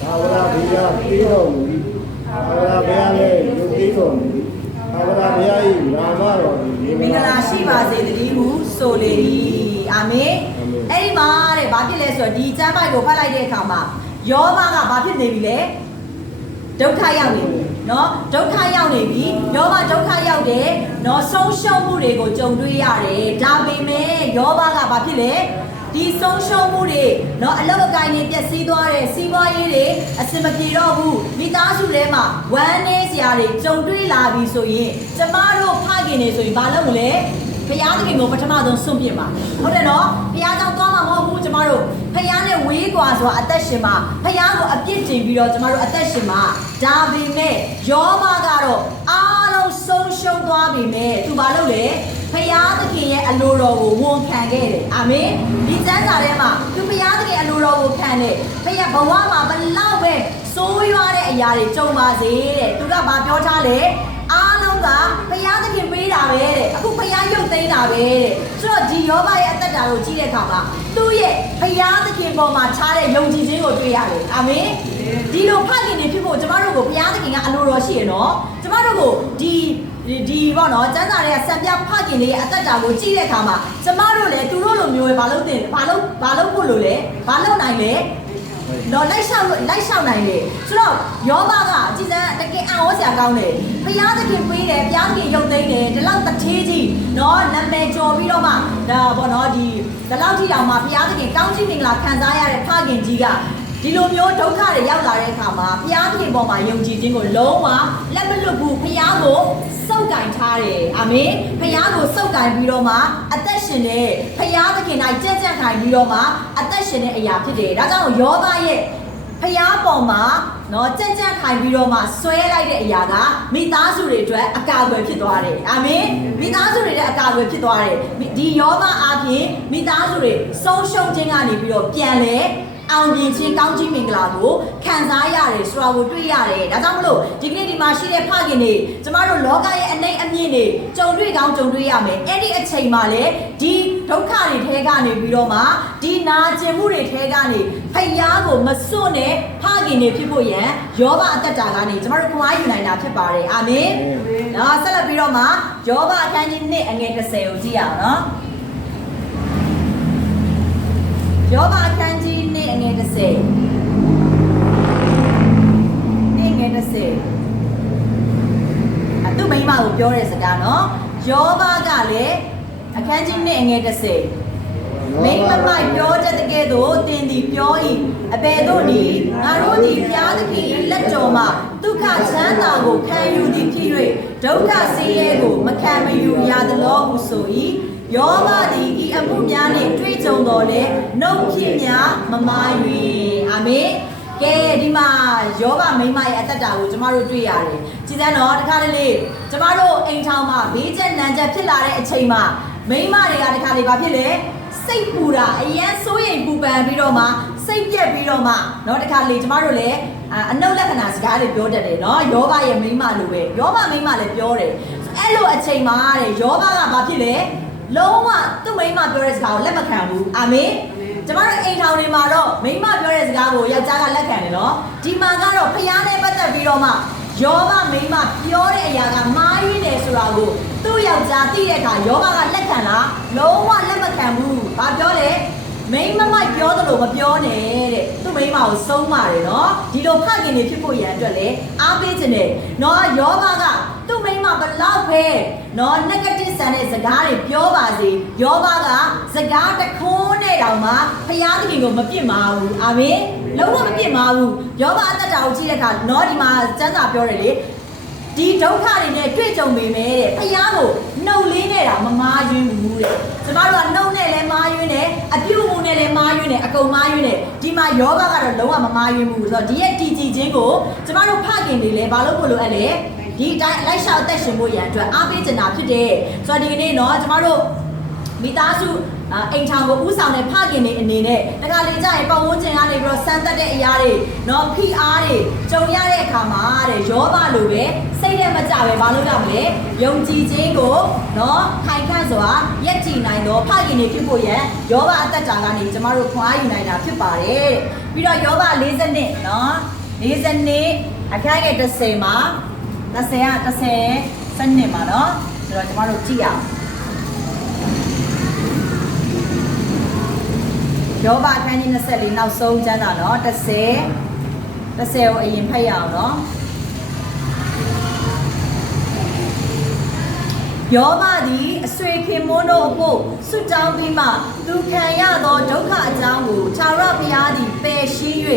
သာဝရဘုရားပြေတော်မူ၏သာဝရဘုရားလည်းယုတ်သိတော်မူ၏သာဝရဘုရား၏နာမတော်သည် မင်္ဂလာရှိပါစေတည်းဟုဆိုလေ၏အာမင်အဲ့ဒီမှာတဲ့ဘာဖြစ်လဲဆိုတော့ဒီကျမ်းပိုက်ကိုဖတ်လိုက်တဲ့အခါမှာယောဘကဘာဖြစ်နေပြီလဲဒုက္ခရောက်နေပြီနော်ဒုက္ခရောက်နေပြီယောဘဒုက္ခရောက်တယ်နော်ဆုံးရှုံးမှုတွေကိုကြုံတွေ့ရတယ်ဒါပေမဲ့ယောဘကဘာဖြစ်လဲဒီဆုံးရှုံးမှုတွေနော်အလောက်အကိုင်းတွေပျက်စီးသွားတယ်စီးပွားရေးတွေအစင်မပြေတော့ဘူးမိသားစုထဲမှာဝမ်းနည်းစရာတွေကြုံတွေ့လာပြီဆိုရင်ကျမတို့ဖခင်နေဆိုရင်ဘာလုပ်မလဲဖခင်သခင်ကိုပထမဆုံးစွန့်ပြစ်မှာဟုတ်တယ်နော်ဖခင်ကြောင့်သွားမှာမဟုတ်ဘူးကျမတို့ဖခင်နဲ့ဝေးကွာဆိုတာအသက်ရှင်မှာဖခင်ကိုအပြစ်တင်ပြီးတော့ကျမတို့အသက်ရှင်မှာဒါပေမဲ့ယောဘကတော့အားလုံးဆုံးရှုံးသွားပြီမဲ့သူဘာလုပ်လဲဖခင်သခင်ရဲ့အလိုတော်ကိုဝန်ခံခဲ့တယ်အာမင်ဒီကျမ်းစာထဲမှာသူဖခင်သခင်အလိုတော်ကိုခံတယ်ဖခင်ဘဝမှာဘလောက်ပဲစိုးရွားတဲ့အရာတွေကြုံပါစေတဲ့သူကဘာပြောထားလဲအားလုံးကဖခင်သခင်ပေးတာပဲတဲ့အခုဖခင်ရုပ်သိမ်းတာပဲတဲ့ဆိုတော့ဒီယောဘရဲ့အသက်တာကိုကြည့်တဲ့အခါမှာသူ့ရဲ့ဖခင်သခင်ပေါ်မှာထားတဲ့ယုံကြည်ခြင်းကိုတွေ့ရတယ်အာမင်ဒီလိုဖခင်တွေဖြစ်ဖို့ကျမတို့ကိုဖခင်သခင်ကအလိုတော်ရှိရနော်ကျမတို့ကိုဒီပေါ့နော်ကျမ်းစာတွေကစံပြဖခင်တွေရဲ့အသက်တာကိုကြည့်တဲ့အခါမှာကျမတို့လည်းသူတို့လိုမျိုးပဲဘာလို့ဖို့လို့လဲဘာလို့နိုင်လဲတော့လိုက်ရှောက်နိုင်လေဆိုတော့ယောဘကကြည်စမ်းတကယ်အံ့ဩစရာကောင်းတယ်ဘုရားသခင်ပေးတယ်ဘုရားသခင်ရုပ်သိမ်းတယ်ဒီလောက်တထေးကြီးနော်နာမည်ကျော်ပြီးတော့မှဒါပေါ့နော်ဒီလောက်ထိတောင်မှဘုရားသခင်ကောင်းချီးမင်္ဂလာခံစားရတဲ့ဖခင်ကြီးကဒီလိုမျိုးဒုက္ခတွေရောက်လာတဲ့အခါမှာဘုရားသခင်ပေါ်မှာယုံကြည်ခြင်းကိုလုံးဝလက်မလွတ်ဘူးဘုရားကိုစုပ်ကင်ထားတယ်အာမင်ဘုရားကိုစုပ်ကင်ပြီးတော့မှအသက်ရှင်တဲ့ဘုရားသခင်၌ကြံ့ကြံ့ခိုင်ပြီးတော့မှအသက်ရှင်တဲ့အရာဖြစ်တယ်ဒါကြောင့်ယောဘရဲ့ဖျားပေါ်မှာနော်ကြံ့ကြံ့ခိုင်ပြီးတော့မှဆွဲလိုက်တဲ့အရာကမိသားစုတွေအတွက်အကာအကွယ်ဖြစ်သွားတယ်အာမင်မိသားစုတွေအတွက်အကာအကွယ်ဖြစ်သွားတယ်ဒီယောဘအားဖြင့်မိသားစုတွေဆုံးရှုံးခြင်းကနေပြီးတော့ပြန်လဲအောင်မြင်ခြင်းကောင်းချီးမင်္ဂလာကိုခံစားရတယ်ဆိုတာကိုတွေ့ရတယ်ဒါကြောင့်မလို့ဒီကနေ့ဒီမှာရှိတဲ့ဖခင်တွေကျမတို့လောကရဲ့အနှိမ့်အမြင့်တွေကြုံတွေ့ကောင်းကြုံတွေ့ရမယ်အဲ့ဒီအချိန်မှာလေဒီဒုက္ခတွေထဲကနေပြီးတော့မှဒီနာကျင်မှုတွေထဲကနေဖယားကိုမစွန့်နဲ့ဖခင်တွေဖြစ်ဖို့ရန်ယောဘအသက်တာကနေကျမတို့ခွန်အားယူနိုင်တာဖြစ်ပါတယ်အာမင်နော်ဆက်လက်ပြီးတော့မှယောဘအခန်းကြီး1အငယ်30ကိုကြည့်ရအောင်နော်ယောဘအခန်းကြီး1အငယ်30ငယ်30သူ့မိန်းမကိုပြောတဲ့စကားနော်ယောဘကလည်းအခန်းကြီး1အငယ်30မိန်းမမိုက်ပြောတဲ့တကယ်တော့တင်သည်ပြော၏အဘယ်သို့နည်းငါတို့သည်ဘုရားသခင်၏လက်တော်မှဒုက္ခချမ်းသာကိုခံယူသည်ဖြစ်၍ဒုက္ခဆင်းရဲကိုမခံမယူရသလောဟုဆို၏ယောဘသည်ဤအမှုများနှင့်တွေ့ကြုံတော်လဲနှုတ်ဖြစ်များမမား၍အာမင်ကဲဒီမှာယောဘမိန်းမရဲ့အသက်တာကိုကျမတို့တွေ့ရတယ်ကြည်စမ်းတော့တခါတလေကျမတို့အိမ်ထောင်မှာဘေးကျက်နံကျက်ဖြစ်လာတဲ့အချိန်မှာမိန်းမတွေကတခါလေဘာဖြစ်လဲစိတ်ပူတာအရန်စိုးရိမ်ပူပန်ပြီးတော့မှစိတ်ပြက်ပြီးတော့မှเนาะတခါလေကျမတို့လည်းအနုလက္ခဏာစကားတွေပြောတတ်တယ်เนาะယောဘရဲ့မိန်းမလိုပဲယောဘမိန်းမလည်းပြောတယ်အဲ့လိုအချိန်မှာတဲ့ယောဘကဘာဖြစ်လဲလုံးဝသူ့မိန်းမပြောတဲ့စကားကိုလက်မခံဘူးအာမင်ကျမတို့အိမ်ထောင်တွေမှာတော့မိန်းမပြောတဲ့စကားကိုယောက်ျားကလက်ခံတယ်နော်ဒီမှာကတော့ဖယားနဲ့ပတ်သက်ပြီးတော့မှယောဘမိန်းမပြောတဲ့အရာကမှားရင်းတယ်ဆိုတာကိုသူ့ယောက်ျားသိတဲ့အခါယောဘကလက်ခံလားလုံးဝလက်မခံဘူးဘာပြောလဲမိန်းမမိုက်ပြောသလိုမပြောနဲ့တဲ့သူ့မိန်းမကိုဆုံးမတယ်နော်ဒီလိုဖခင်တွေဖြစ်ဖို့ရန်အတွက်လေအားပေးခြင်းနဲ့နော်ယောဘကသူ့မိန်းမဘလောက်ပဲနော် negative ဆန်တဲ့စကားတွေပြောပါစေယောဘကစကားတခွန်းနဲ့တောင်မှဖခင်သခင်ကိုမပြစ်မှာဘူးအာမင်လုံးဝမပြစ်မှာဘူးယောဘအသက်တာကိုကြည့်တဲ့အခါနော်ဒီမှာစံစာပြောတယ်လေဒီဒုက္ခတွေနဲ့တွေ့ကြုံပေမဲ့တဲ့ဖခင်ကိုနှုတ်လေးနဲ့တောင်မမားယွင်းဘူးတဲ့ကျမတို့ကနှုတ်နဲ့လည်းမားယွင်းတယ်အပြုတ်မှုနဲ့လည်းမားယွင်းတယ်အကုန်မားယွင်းတယ်ဒီမှာယောဘကတော့လုံးဝမမားယွင်းဘူးဆိုတော့ဒီရဲ့တည်ကြည်ခြင်းကိုကျမတို့ဖခင်တွေလည်းဘာလို့ဖို့လိုအပ်လဲဒီအတိုင်းလိုက်လျှောက်အသက်ရှင်ဖို့ရန်အတွက်အားပေးချင်တာဖြစ်တယ်ဆိုတော့ဒီကနေ့เนาะကျမတို့ မိသားစုအိမ်ထောင်ကိုဥဆောင်တဲ့ဖခင်တွေအနေနဲ့တခါလေကြာရင်ပတ်ဝန်းကျင်ကနေပြီးတော့စမ်းသပ်တဲ့အရာတွေနော်ဖိအားတွေကြုံရတဲ့အခါမှာတဲ့ယောဘလိုပဲစိတ်နဲ့မကြပဲမလုပ်ရမလဲယုံကြည်ခြင်းကိုနော်ခိုင်ခန့်စွာယက်ကြည်နိုင်သောဖခင်တွေဖြစ်ဖို့ရန်ယောဘအသက်တာကနေကျမတို့ခွန်အားယူနိုင်တာဖြစ်ပါတယ်ပြီးတော့ယောဘ40နှစ်နော်40နှစ်အခန်းငယ်30မှာ30စနစ်မှာနော်ဆိုတော့ကျမတို့ကြည့်ရအောင်ယောဘအခန်းကြီး24နောက်ဆုံးကျမ်းတာနော်30ကိုအရင်ဖတ်ရအောင်နော်ယောဘသည်အဆွေခင်မွန်းတို့အဖို့ဆွတောင်းပြီးမှသူခံရသောဒုက္ခအကြောင်းကိုခြာရဘုရားသည်ပယ်ရှင်း၍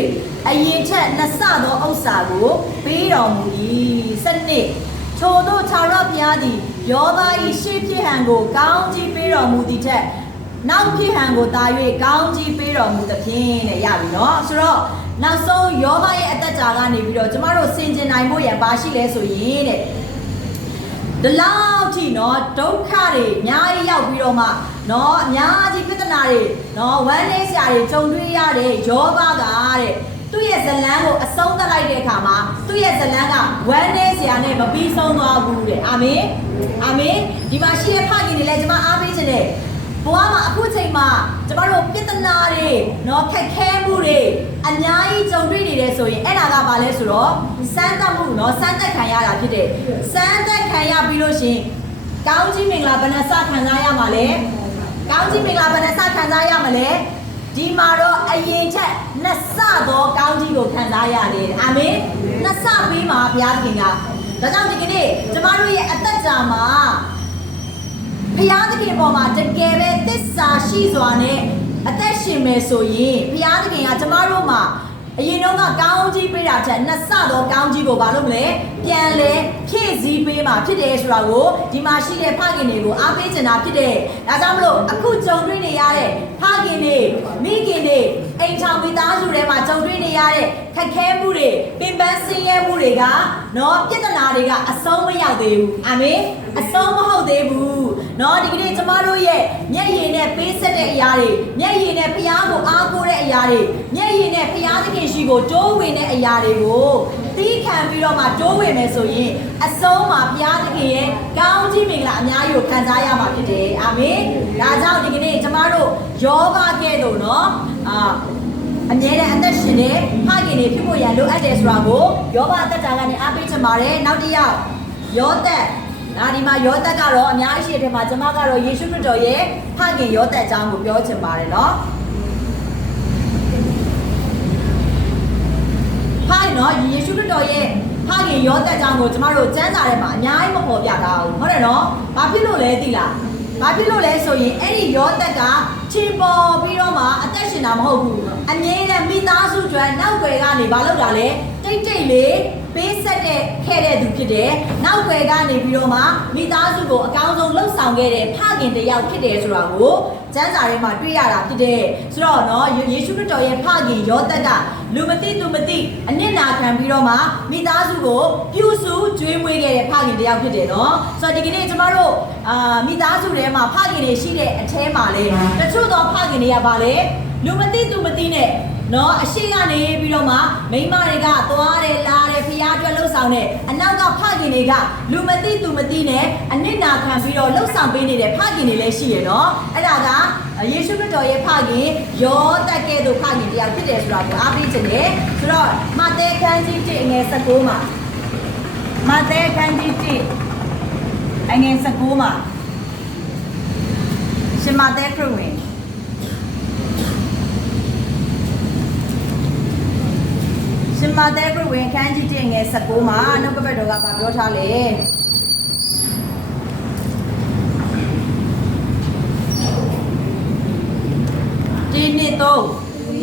အရင်ထက်နှစ်ဆသောဥစ္စာကိုပေးတော်မူ၏စနစ်ထို့သောခြာရဘုရားသည်ယောဘ၏ရှေ့ဖြစ်ဟန်ကိုကောင်းကြီးပေးတော်မူသည်ထက်နောက်ဖြစ်ဟန်ကိုတာ၍ကောင်းကြီးပေးတော်မူသဖြင့်တဲ့ရပြီနော်ဆိုတော့နောက်ဆုံးယောဘရဲ့အသက်တာကနေပြီးတော့ကျမတို့ဆင်ခြင်နိုင်ဖို့ရန်ပါရှိလဲဆိုရင်တဲ့ဒီလောက်ထိနော်ဒုက္ခတွေအများကြီးရောက်ပြီးတော့မှနော်အများကြီးပြဿနာတွေနော်ဝမ်းနည်းစရာတွေကြုံတွေ့ရတဲ့ယောဘကတဲ့သူ့ရဲ့ဇလန်းကိုအဆုံးသတ်လိုက်တဲ့အခါမှာသူ့ရဲ့ဇလန်းကဝမ်းနည်းစရာနဲ့မပြီးဆုံးသွားဘူးတဲ့အာမင်အာမင်ဒီမှာရှိတဲ့ဖခင်တွေလည်းကျွန်မအားပေးခြင်းနဲ့ဘဝမှာအခုချိန်မှာကျမတို့ပြဿနာတွေနော်ခက်ခဲမှုတွေအများကြီးကြုံတွေ့နေတယ်ဆိုရင်အဲ့ဒါကဘာလဲဆိုတော့စမ်းသပ်မှုနော်စမ်းသပ်ခံရတာဖြစ်တယ်စမ်းသပ်ခံရပြီးလို့ရှိရင်ကောင်းကြီးမင်္ဂလာဘယ်နှစခံစားရမှာလဲကောင်းကြီးမင်္ဂလာဘယ်နှစခံစားရမှာလဲဒီမှာတော့အရင်ချက်နှစ်ဆသောကောင်းကြီးကိုခံစားရတယ်အာမင်နှစ်ဆပြီးမှာဘုရားခင်ကဒါကြောင့်ဒီကနေ့ကျမတို့ရဲ့အသက်တာမှာဘုရားသခင်ပေါ်မှာတကယ်ပဲသစ္စာရှိစွာနဲ့အသက်ရှင်မယ်ဆိုရင်ဘုရားသခင်ကကျမတို့မှာအရင်တော့ကကောင်းကြီးပေးတာချက်နှစ်ဆတော့ကောင်းကြီးကိုဘာလို့မလဲပြန်လဲဖြည့်ဆည်းပေးမှာဖြစ်တယ်ဆိုတာကိုဒီမှာရှိတဲ့ဖခင်တွေကိုအားပေးချင်တာဖြစ်တယ်ဒါကြောင့်မလို့အခုကြုံတွေ့နေရတဲ့ဖခင်တွေမိခင်တွေအိမ်ထောင်မိသားစုတွေမှာကြုံတွေ့နေရတဲ့ခက်ခဲမှုတွေပင်ပန်းဆင်းရဲမှုတွေကနော်ပြဿနာတွေကအဆုံးမရောက်သေးဘူးအာမင်အဆုံးမဟုတ်သေးဘူးနော်ဒီကနေ့ကျမတို့ရဲ့မျက်ရည်နဲ့ပေးဆက်တဲ့အရာတွေမျက်ရည်နဲ့ဖခင်ကိုအားကိုးတဲ့အရာတွေမျက်ရည်နဲ့ဖခင်သခင်ရှိကိုတိုးဝင်တဲ့အရာတွေကိုသီးခံပြီးတော့မှတိုးဝင်မယ်ဆိုရင်အဆုံးမှာဘုရားသခင်ရဲ့ကောင်းကြီးမင်္ဂလာအများကြီးကိုခံစားရမှာဖြစ်တယ်အာမင်ဒါကြောင့်ဒီကနေ့ကျမတို့ယောဘကဲ့သို့နော်အမြဲတမ်းအသက်ရှင်နေဖခင်တွေဖြစ်ဖို့ရန်လိုအပ်တယ်ဆိုတာကိုယောဘအသက်တာကနေအားပေးချင်ပါတယ်နောက်တစ်ယောက်ယောသက်ဒီမှာယောသက်ကတော့အများကြီးရှိတဲ့မှာကျွန်မကတော့ယေရှုခရစ်တော်ရဲ့ဖခင်ယောသက်အကြောင်းကိုပြောချင်ပါတယ်နော်ဖခင်နော်ယေရှုခရစ်တော်ရဲ့ဖခင်ယောသက်အကြောင်းကိုကျွန်မတို့ကျမ်းစာထဲမှာအများကြီးမပေါ်ပြတာဘူးဟုတ်တယ်နော်ဘာဖြစ်လို့လဲသိလားဘာဖြစ်လို့လဲဆိုရင်အဲ့ဒီယောသက်ကချီပေါ်ပြီးတော့မှအသက်ရှင်တာမဟုတ်ဘူးအမြဲတမ်းမိသားစုကျွမ်းနောက်ွယ်ကနေဘာလုပ်တာလဲတိတ်တိတ်လေးပေးဆက်တဲ့ခဲ့တဲ့သူဖြစ်တယ်နောက်ွယ်ကနေပြီးတော့မှမိသားစုကိုအကောင်းဆုံးလှုပ်ဆောင်ခဲ့တဲ့ဖခင်တစ်ယောက်ဖြစ်တယ်ဆိုတာကိုကျမ်းစာထဲမှာတွေ့ရတာဖြစ်တယ်ဆိုတော့နော်ယေရှုခရစ်တော်ရဲ့ဖခင်ယောသက်ကလူမသိသူမသိအနစ်နာခံပြီးတော့မှမိသားစုကိုပြုစုကျွေးမွေးခဲ့တဲ့ဖခင်တစ်ယောက်ဖြစ်တယ်နော်ဆိုတော့ဒီကနေ့ကျမတို့မိသားစုထဲမှာဖခင်တွေရှိတဲ့အထဲမှာလေတချို့သောဖခင်တွေကပါလေလူမသိသူမသိနဲ့နော်အရှိကနေပြီးတော့မှမိန်းမတွေကသွားတယ်လာတယ်ဖျားအတွက်လှုပ်ဆောင်တယ်အနောက်ကဖခင်တွေကလူမသိသူမသိနဲ့အနစ်နာခံပြီးတော့လှုပ်ဆောင်ပေးနေတဲ့ဖခင်တွေလည်းရှိရနော်အဲ့ဒါကယေရှုခရစ်တော်ရဲ့ဖခင်ယောသက်ကဲ့သို့ဖခင်တရားဖြစ်တယ်ဆိုတာကိုအားပေးခြင်းနဲ့ဆိုတော့မဿဲခန်းကြီး1အငယ်19မှာမဿဲခန်းကြီး1အငယ်19မှာရှင်မဿဲခရစ်ဝင်ရှင်မဿဲခရစ်ဝင်ခန်းကြီး1ငယ်19မှာနှုတ်ကပတ်တော်ကပြောထားလေဒီနှစ်သုံး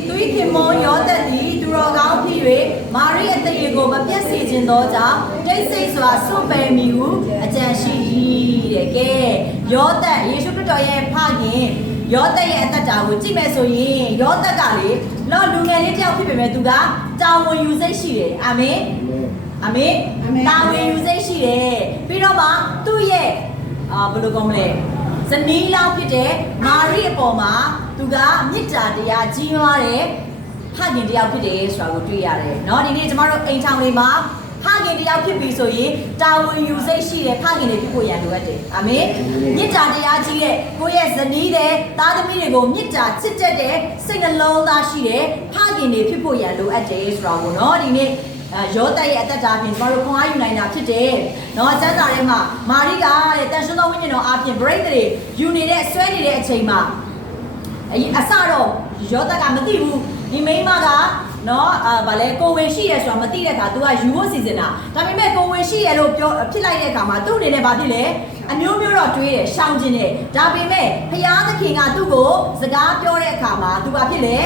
သူ၏ခင်မွန်ယောသက်သည်သူတော်ကောင်းဖြစ်၍မာရိအသရေကိုမပြတ်စေခြင်းသောကြောင့်တိတ်ဆိတ်စွာစွန့်ပယ်မိဟုအကြံရှိ၏တဲ့ကဲယောသက်ယေရှုခရစ်တော်ရဲ့ဖခင်ယောသက်ရဲ့အသက်တာကိုကြည့်မယ်ဆိုရင်ယောသက်ကလေလူငယ်လေးတယောက်ဖြစ်ပေမဲ့သူကတာဝန်ယူစိတ်ရှိတယ်အာမင်အာမင်တာဝန်ယူစိတ်ရှိတယ်ပြီးတော့မှသူ့ရဲ့ဘယ်လိုကောင်းမလဲ ဇနီးလောက်ဖြစ်တဲ့မာရိအပေါ်မှာသူကမေတ္တာတရားကြီးမားတယ်ဖခင်တရားဖြစ်တယ်ဆိုတာကိုတွေ့ရတယ်เนาะဒီနေ့ကျမတို့အိမ်ထောင်တွေမှာဖခင်တရားဖြစ်ပြီဆိုရင်တာဝန်ယူစိတ်ရှိတဲ့ဖခင်တွေဖြစ်ဖို့ရန်လိုအပ်တယ်အာမင်မေတ္တာတရားကြီးတဲ့ကိုယ့်ရဲ့ဇနီးတဲ့သားသမီးတွေကိုမေတ္တာချစ်တတ်တဲ့စိတ်နှလုံးသားရှိတဲ့ဖခင်တွေဖြစ်ဖို့ရန်လိုအပ်တယ်ဆိုတာကိုเนาะဒီနေ့ယောသရဲ့အသက်တာဖြင့်ကျမတို့ခွန်အားယူနိုင်တာဖြစ်တယ်။နော်ကျမ်းစာထဲမှာမာရိကတဲ့တန်ရှင်းသောဝိညာဉ်တော်အပြင်ပရိသတ်တွေယူနေတဲ့ဆွဲနေတဲ့အချိန်မှာအစတော့ယောသကမသိဘူးဒီမိန်းမကနော်ဗာလဲကိုဝင်ရှိရဲဆိုတာမသိတဲ့အခါ तू ကယူဖို့စီစဉ်တာဒါပေမဲ့ကိုဝင်ရှိရဲလို့ပြောဖြစ်လိုက်တဲ့အခါမှာသူ့အနေနဲ့ဗာဖြစ်လဲအမျိုးမျိုးတော့တွေးတယ်ရှောင်ကျင်တယ်ဒါပေမဲ့ဖယားသခင်ကသူ့ကိုစကားပြောတဲ့အခါမှာ तू ဗာဖြစ်လဲ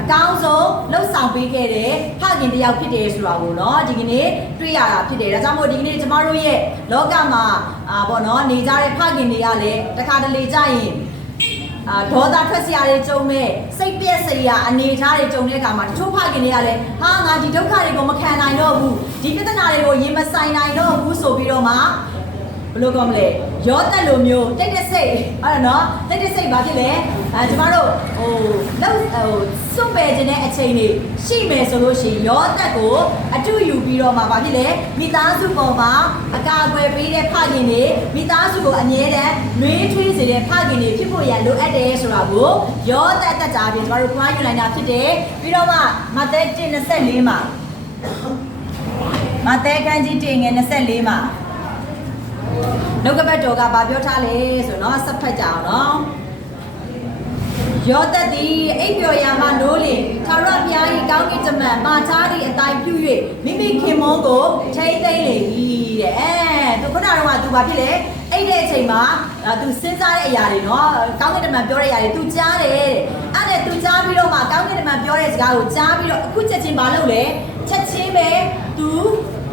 အကောင်းဆုံးလှုပ်ဆောင်ပေးခဲ့တယ်ဖခင်တယောက်ဖြစ်တယ်ဆိုတာကိုเนาะဒီကနေ့တွေ့ရတာဖြစ်တယ်ဒါကြောင့်မို့ဒီကနေ့ကျမတို့ရဲ့လောကမှာပေါ့เนาะနေကြတဲ့ဖခင်တွေကလည်းတခါတလေကြရင်ဒေါသထွက်စရာတွေကြုံမဲ့စိတ်ပြက်စရာအနေထားတွေကြုံတဲ့အခါမှာတချို့ဖခင်တွေကလည်းဟာငါဒီဒုက္ခတွေကိုမခံနိုင်တော့ဘူးဒီပြဿနာတွေကိုရင်မဆိုင်နိုင်တော့ဘူးဆိုပြီးတော့မှဘယ်လိုကောမလဲရောတက်လိုမျိုးတိတ်တဆိတ်အဲ့ဒါနော်တိတ်တဆိတ်ဘာဖြစ်လဲကျမတို့လောက်စွန့်ပယ်ခြင်းတဲ့အချိန်တွေရှိမယ်ဆိုလို့ရှိရင်ရောတက်ကိုအတူယူပြီးတော့မှဘာဖြစ်လဲမိသားစုပေါ်မှာအကာအကွယ်ပေးတဲ့ဖခင်တွေမိသားစုကိုအမြဲတမ်းနှွေးထွေးစေတဲ့ဖခင်တွေဖြစ်ဖို့ရလိုအပ်တယ်ဆိုတာကိုရောတက်တက်တာပြင်ကျမတို့ခွင့်ယူနိုင်တာဖြစ်တယ်ပြီးတော့မှမဿဲ1:24မှာမဿဲခန်းကြီး1ငယ်24မှာနှုတ်ကပတ်တော်ကဘာပြောထားလဲဆိုတော့ဆက်ဖတ်ကြအောင်နော်ယောသတ်သည်အိပ်ပျော်ရာမှနိုးလင်ထာဝရဘုရား၏ကောင်းကင်တမန်မှာထားသည့်အတိုင်းပြု၍မိမိခင်မုန်းကိုထိမ့်သိမ့်လေ၏တဲ့သူခုနကတော့သူဘာဖြစ်လဲအိပ်တဲ့အချိန်မှာသူစဉ်းစားတဲ့အရာတွေနော်ကောင်းကင်တမန်ပြောတဲ့အရာတွေသူကြားတယ်တဲ့အဲ့ဒါသူကြားပြီးတော့မှကောင်းကင်တမန်ပြောတဲ့စကားကိုကြားပြီးတော့အခုချက်ချင်းဘာလုပ်လဲချက်ချင်းပဲသူ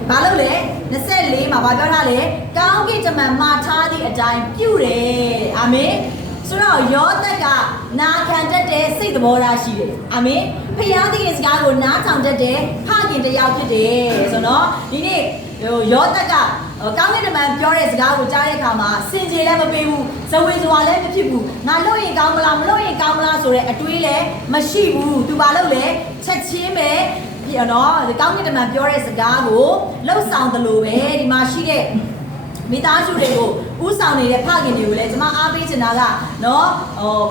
ဘာလို့လဲ24မှာဘာပြောထားလဲကောင်းကင်တမန်မှာထားသည့်အတိုင်းပြုတယ်အာမင်ဆိုတော့ယောသက်ကနာခံတတ်တဲ့စိတ်သဘောထားရှိတယ်အာမင်ဖခင်သခင်စကားကိုနားထောင်တတ်တဲ့ဖခင်တရားဖြစ်တယ်ဆိုတော့ဒီနေ့ယောသက်ကကောင်းကင်တမန်ပြောတဲ့စကားကိုကြားတဲ့အခါမှာစင်ကြေလည်းမပေးဘူးဇဝေဇဝါလည်းမဖြစ်ဘူးငါလုပ်ရင်ကောင်းမလားမလုပ်ရင်ကောင်းမလားဆိုတဲ့အတွေးလည်းမရှိဘူးသူဘာလုပ်လဲချက်ချင်းပဲနော်ကောင်းကင်တမန်ပြောတဲ့စကားကိုလှုပ်ဆောင်တယ်လို့ပဲဒီမှာရှိတဲ့မိသားစုတွေကိုဥဆောင်နေတဲ့ဖခင်တွေကိုလည်းကျွန်မအားပေးချင်တာကနော်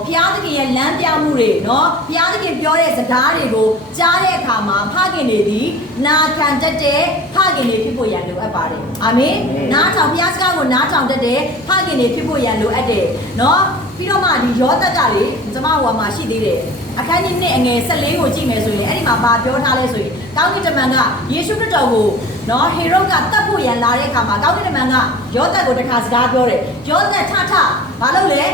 ဖျားသခင်ရဲ့လမ်းပြမှုတွေနော်ဖျားသခင်ပြောတဲ့စကားတွေကိုကြားတဲ့အခါမှာဖခင်တွေဒီနာခံတတ်တဲ့ဖခင်တွေဖြစ်ဖို့ရန်လိုအပ်ပါတယ်အာမင်နားထောင်ဖျားစကားကိုနားထောင်တတ်တဲ့ဖခင်တွေဖြစ်ဖို့ရန်လိုအပ်တယ်နော်ပြီးတော့မှဒီယောသက်ကလေကျွန်မဟိုမှာရှိသေးတယ်အခန်းကြီး1အငယ်14ကိုကြည့်မယ်ဆိုရင်အဲ့ဒီမှာဘာပြောထားလဲဆိုရင်ကောင်းကင်တမန်ကယေရှုခရစ်တော်ကိုနော်ဟေရုဒ်ကတတ်ဖို့ရန်လာတဲ့အခါမှာကောင်းကင်တမန်ကယောသက်ကိုတစ်ခါစကားပြောတယ်ယောသက်ထဘာလုပ်လဲ